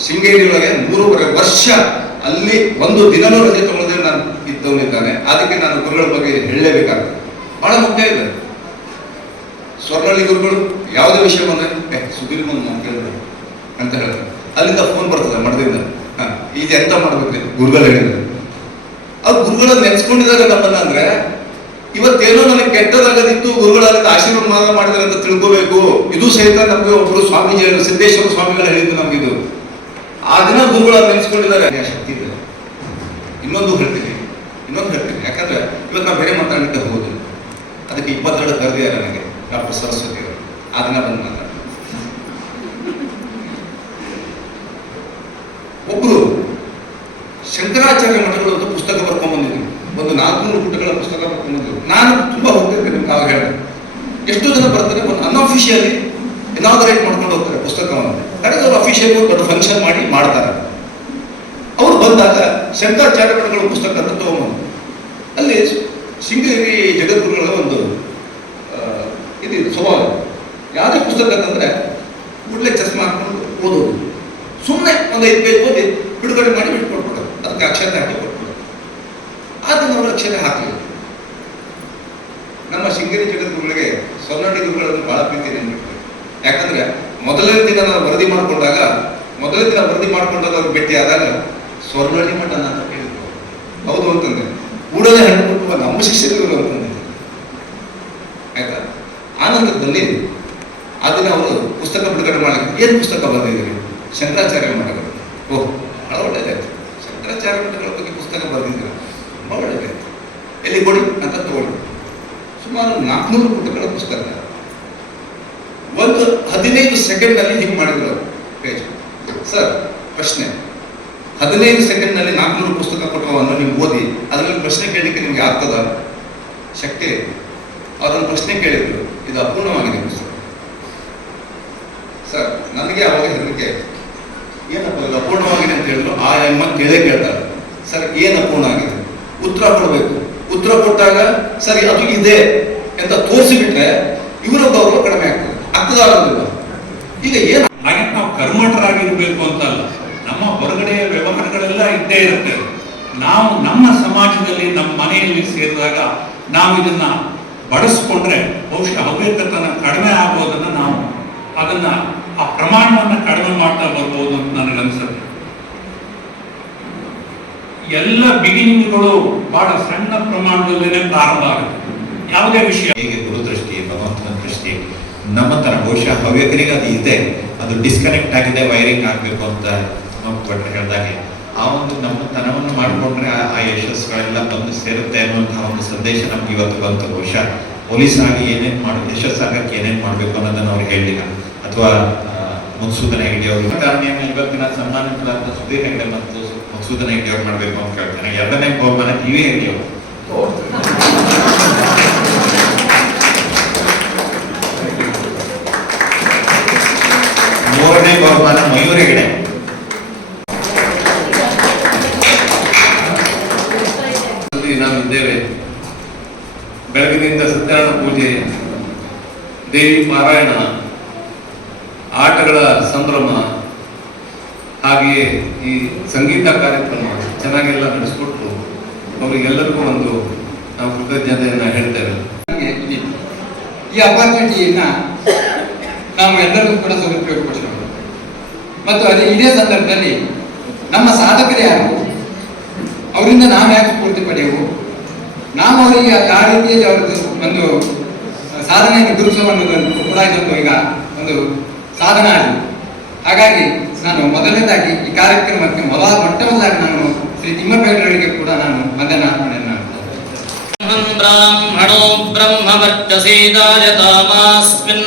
ಶೃಂಗೇರಿ ಒಳಗೆ ಮೂರುವರೆ ವರ್ಷ ಅಲ್ಲಿ ಒಂದು ದಿನನೂ ರಜೆ ತಗೊಳ್ಳದೆ ನಾನು ಇದ್ದವನಿದ್ದಾನೆ ಅದಕ್ಕೆ ನಾನು ಗುರುಗಳ ಬಗ್ಗೆ ಹೇಳಲೇಬೇಕಾಗ್ತದೆ. ಬಹಳ ಮುಖ್ಯ ಇದೆ. ಸ್ವರ್ಣಳ್ಳಿ ಗುರುಗಳು ಯಾವುದೇ ವಿಷಯ ಬಂದ್ರೆ ಸುಧೀರ್ ಬಂದು ನಾನು ಕೇಳಿದೆ ಅಂತ ಹೇಳ್ತಾರೆ. ಅಲ್ಲಿಂದ ಫೋನ್ ಬರ್ತದೆ ಮಠದಿಂದ. ಹಾಂ ಈಗ ಎಂತ ಮಾಡ್ಬೇಕು? ಗುರುಗಳು ಹೇಳಿದ್ರು. ಅವ್ರು ಗುರುಗಳ ನೆನೆಸ್ಕೊಂಡಿದ್ದಾರೆ ನಮ್ಮನ್ನ ಅಂದ್ರೆ ಇವತ್ತೇನೋ ನನಗೆ ಕೆಟ್ಟದಾಗದಿತ್ತು ಗುರುಗಳ ಆಶೀರ್ವಾದ ಮಾಡಿದ್ದಾರೆ ಅಂತ ತಿಳ್ಕೋಬೇಕು. ಇದು ಸಹಿತ ನಮ್ಗೆ ಒಬ್ಬರು ಸ್ವಾಮೀಜಿ ಹೇಳಿದ್ರು, ಸಿದ್ದೇಶ್ವರ ಸ್ವಾಮಿಗಳು ಹೇಳಿದ್ದು ಇದು. ಆ ದಿನ ಗುರುಗಳ ನೆನೆಸ್ಕೊಂಡಿದ್ದಾರೆ. ಶಕ್ತಿ ಇದೆ. ಇನ್ನೊಂದು ಹೇಳ್ತೀನಿ. ಇನ್ನೊಂದು ಹೇಳ್ತೀನಿ. ಯಾಕಂದ್ರೆ ಇವತ್ತು ನಾವು ಬೇರೆ ಮಾತಾಡ್ಲಿಕ್ಕೆ ಹೋಗುದು ಅದಕ್ಕೆ ಇಪ್ಪತ್ತೆರಡು ಕರೆದಿದ್ದಾರೆ ನನಗೆ ಡಾಕ್ಟರ್ ಸರಸ್ವತಿ ಅವರು ಆ ದಿನ ಬಂದು ಮಾತಾಡ ಒಬ್ಬರು ಶಂಕರಾಚಾರ್ಯ ಮಠಗಳು ಅಂತ ಪುಸ್ತಕ ಬರ್ಕೊಂಡ್ ಬಂದಿದ್ರು ಒಂದು ನಾಲ್ಕುನೂರು ಪುಟಗಳ ಪುಸ್ತಕ ಬರ್ಕೊಂಡ್ ಬಂದಿದ್ರು ನಾನು ತುಂಬಾ ಹೋಗ್ತಿರ್ತೇನೆ ನಾವು ಹೇಳಿದೆ ಎಷ್ಟು ಜನ ಬರ್ತಾರೆ, ಒಂದು ಅನ್ಅಫಿಷಿಯಲಿ ಇನಾಗರೇಟ್ ಮಾಡ್ಕೊಂಡು ಹೋಗ್ತಾರೆ ಪುಸ್ತಕವನ್ನು. ಕಡೆಗೆ ಅವರು ಒಂದು ದೊಡ್ಡ ಫಂಕ್ಷನ್ ಮಾಡಿ ಮಾಡ್ತಾರೆ. ಅವ್ರು ಬಂದಾಗ ಶಂಕರಾಚಾರ್ಯ ಮಠಗಳ ಪುಸ್ತಕ ಅಂತ ತಗೊಂಬಂದು ಅಲ್ಲಿ ಸಿಂಗೇರಿ ಜಗದ್ಗುರುಗಳ ಒಂದು ಇದು ಸ್ವಭಾವ ಯಾವುದೇ ಪುಸ್ತಕ ಅಂತಂದ್ರೆ ಕೂಡಲೇ ಚಸ್ಮಾ ಹಾಕೊಂಡು ಓದೋದು. ಸುಮ್ಮನೆ ಒಂದು ಐದು ಪೇಜ್ ಓದಿ ಬಿಡುಗಡೆ ಮಾಡಿ ಬಿಟ್ಕೊಂಡ್ಬಿಡೋದು. ಅದಕ್ಕೆ ಅಕ್ಷರ ಹಾಕಿ ಕೊಟ್ಬಿಡೋದು. ಆದ್ರೆ ಅವರು ಅಕ್ಷತೆ ಹಾಕಲಿಲ್ಲ. ನಮ್ಮ ಶೃಂಗೇರಿ ಜಗದ್ಗುರುಗಳಿಗೆ ಸೊನ್ನಡಿ ಗುರುಗಳನ್ನು ಬಹಳ ಪ್ರೀತಿ ಯಾಕಂದ್ರೆ ಮೊದಲನೇ ದಿನ ನಾನು ವರದಿ ಮಾಡಿಕೊಂಡಾಗ, ಮೊದಲನೇ ದಿನ ವರದಿ ಮಾಡಿಕೊಂಡಾಗ ಅವ್ರು ಭೇಟಿ ಆದಾಗ ಸ್ವರ್ಣಿ ಮಠ ಅಂತ ಕೇಳಿದ್ರು. ಹೌದು ಅಂತಂದೆ. ಕೂಡಲೇ ಹಣ್ಣು ಕುಟುಂಬ ನಮ್ಮ ಶಿಕ್ಷಕರು ಅಂತಂದೆ. ಆಯ್ತಾ? ಆನಂದದಲ್ಲಿ ಅದನ್ನ ಅವರು ಪುಸ್ತಕ ಬಿಡುಗಡೆ ಮಾಡಲಿಕ್ಕೆ ಏನು ಪುಸ್ತಕ ಬರೆದಿದ್ದೀರಿ? ಶಂಕರಾಚಾರ್ಯ ಮಠಗಳು. ಓಹ್, ಬಹಳ ಒಳ್ಳೆಯದಾಯ್ತು ಶಂಕರಾಚಾರ್ಯ ಮಠಗಳ ಬಗ್ಗೆ ಪುಸ್ತಕ ಬರೆದಿದ್ದೀರ? ಭಾಳ ಒಳ್ಳೆಯದಾಯ್ತು ಎಲ್ಲಿ ಕೊಡಿ, ಅಂತ ತಗೊಳ್ಳಿ. ಸುಮಾರು ನಾಲ್ಕುನೂರು ಪುಟಗಳ ಪುಸ್ತಕ. ಒಂದು ಹದಿನೈದು ಸೆಕೆಂಡ್ನಲ್ಲಿ ಹಿಂಗೆ ಮಾಡಿದ್ರು ಪೇಜ್. ಸರ್, ಪ್ರಶ್ನೆ. ಹದಿನೈದು ಸೆಕೆಂಡ್ನಲ್ಲಿ ನಾಲ್ಕುನೂರು ಪುಸ್ತಕ ಕೊಟ್ಟವನ್ನು ನೀವು ಓದಿ, ಅದರಲ್ಲಿ ಪ್ರಶ್ನೆ ಕೇಳಲಿಕ್ಕೆ ನಿಮ್ಗೆ ಆಗ್ತದ? ಶಕ್ತಿ. ಅವರೊಂದು ಪ್ರಶ್ನೆ ಕೇಳಿದ್ರು. ಇದು ಅಪೂರ್ಣವಾಗಿದೆ ಪುಸ್ತಕ. ಸರ್, ನನಗೆ ಅವಾಗ ಹೆದರಿಕೆ ಆಯ್ತು. ಏನಪ್ಪ ಇದು ಅಪೂರ್ಣವಾಗಿದೆ ಅಂತ ಹೇಳಿದ್ರು. ಆ ಎಮ್ಮ ಕೇಳೇ ಕೇಳ್ತಾರೆ, ಸರ್, ಏನು ಅಪೂರ್ಣ ಆಗಿದೆ? ಉತ್ತರ ಕೊಡಬೇಕು. ಉತ್ತರ ಕೊಟ್ಟಾಗ, ಸರಿ, ಅದು ಇದೆ ಅಂತ ತೋರಿಸಿಬಿಟ್ರೆ ಇವರ ಗೌರವ ಕಡಿಮೆ ಆಗ್ತದೆ. ಅರ್ಥದಾರ ಈಗ ಏನು ಹಾಗೆ ನಾವು ಕರ್ಮಠರಾಗಿರ್ಬೇಕು ಅಂತಲ್ಲ, ನಮ್ಮ ಹೊರಗಡೆಯ ವ್ಯವಹಾರಗಳೆಲ್ಲ ಇದ್ದೇ ಇರುತ್ತೆ. ನಾವು ನಮ್ಮ ಸಮಾಜದಲ್ಲಿ, ನಮ್ಮ ಮನೆಯಲ್ಲಿ ಸೇರಿದಾಗ ನಾವು ಇದನ್ನ ಬಳಸ್ಕೊಂಡ್ರೆ ಬಹುಶಃ ಹವ್ಯಕತನ ಕಡಿಮೆ ಆಗೋದನ್ನ ನಾವು ಅದನ್ನ ಆ ಪ್ರಮಾಣವನ್ನು ಕಡಿಮೆ ಮಾಡ್ತಾ ಬರ್ಬೋದು ಅಂತ ನನಗನ್ಸುತ್ತೆ ಎಲ್ಲ ಬಿಗಿನಿಂಗ್ಗಳು ಬಹಳ ಸಣ್ಣ ಪ್ರಮಾಣದಲ್ಲೇ ಪ್ರಾರಂಭ ಆಗುತ್ತೆ. ಯಾವುದೇ ವಿಷಯ. ಹೇಗೆ ಗುರುದೃಷ್ಟಿ ಭಗವಂತನ ದೃಷ್ಟಿ, ನಮ್ಮ ತರ ಬಹುಶಃ ಹವ್ಯಕರಿಗೆ ಅದು ಇದೆ, ಅದು ಡಿಸ್ಕನೆಕ್ಟ್ ಆಗಿದೆ ವೈರಿಂಗ್ ಆಗಬೇಕು ಅಂತ ಭಟ್ರು ಹೇಳಿದಾಗೆ, ಆ ಒಂದು ನಮ್ಮ ತನವನ್ನು ಮಾಡಿಕೊಂಡ್ರೆ ಆ ಯಶಸ್ಸುಗಳೆಲ್ಲ ಬಂದು ಸೇರುತ್ತೆ ಅನ್ನುವಂತಹ ಒಂದು ಸಂದೇಶ ನಮ್ಗೆ ಇವತ್ತು ಬಂತು. ಬಹುಶಃ ಪೊಲೀಸ್ ಆಗಿ ಏನೇನು ಮಾಡ ಯಶಸ್ಸಾಗಕ್ಕೆ ಏನೇನು ಮಾಡಬೇಕು ಅನ್ನೋದನ್ನು ಅವ್ರು ಹೇಳಿಲ್ಲ. ಅಥವಾ ಮುನ್ಸೂದನ ಹೆಗ್ಡೆ ಅವರು. ಕಾರಣ ಇವತ್ತಿನ ಸನ್ಮಾನಿಸಲಾದ ಸುಧೀರ್ ಹೆಗ್ಡೆ ಮತ್ತು ಮುನ್ಸೂದನ ಹೆಗ್ಡೆ ಅವ್ರು ಮಾಡ್ಬೇಕು ಅಂತ ಕೇಳ್ತೇನೆ ಎರಡನೇ ಬಹುಮಾನ ಟಿವಿ ಹೆಗ್ಡೆ ಅವರು. ಮೂರನೇ ಬಹುಮಾನ ಮಯೂರ್ ಹೆಗ್ಡೆ. ಸ್ಥಿತಿಯಲ್ಲಿ ನಾವು ಇದ್ದೇವೆ ಬೆಳಗಿನಿಂದ ಸತ್ಯನಾರಾಯಣ ಪೂಜೆ, ದೇವಿ ಪಾರಾಯಣ. ಆಟಗಳ ಸಂಭ್ರಮ, ಹಾಗೆಯೇ ಈ ಸಂಗೀತ ಕಾರ್ಯಕ್ರಮ ಚೆನ್ನಾಗೆಲ್ಲ ನಡೆಸ್ಕೊಟ್ಟು ಅವರಿಗೆಲ್ಲರಿಗೂ ಒಂದು ನಾವು ಕೃತಜ್ಞತೆಯನ್ನು ಹೇಳ್ತೇವೆ ಈ ಅಪರ್ಚುನಿಟಿಯನ್ನ ನಾವು ಎಲ್ಲರಿಗೂ ಕೂಡ ಸದುಪಯೋಗಪಡಿಸಬೇಕು ಮತ್ತು ಅದೇ ಇದೇ ಸಂದರ್ಭದಲ್ಲಿ ನಮ್ಮ ಸಾಧಕರು ಯಾರು? ಅವರಿಂದ ನಾವು ಯಾಕೆ ಸ್ಫೂರ್ತಿ ಪಡೆಯುವು? ನಾವು ಅವರಿಗೆ ಯಾವ ರೀತಿಯಲ್ಲಿ ಅವರದ್ದು ಒಂದು ಸಾಧನೆಯನ್ನು ಗುರುತಿಸುವ ಒಂದು ಕೂಡ ಇದೊಂದು ಈಗ ಒಂದು ಸಾಧನ ಆಗಿದೆ ಹಾಗಾಗಿ ನಾನು ಮೊದಲನೇದಾಗಿ ಈ ಕಾರ್ಯಕ್ರಮಕ್ಕೆ ಮೊದಲ ಮೊಟ್ಟ ಮೊದಲಾಗಿ ನಾನು ಶ್ರೀ ತಿಮ್ಮಪ್ಪೇಟರಿಗೆ ಕೂಡ ನಾನು ಮಾಡ್ತೇನೆ. ಬ್ರಾಹ್ಮಣೋ ಬ್ರಹ್ಮವರ್ಚಸೇದಾಯ ಕಾಮಾಸ್ಮಿನ್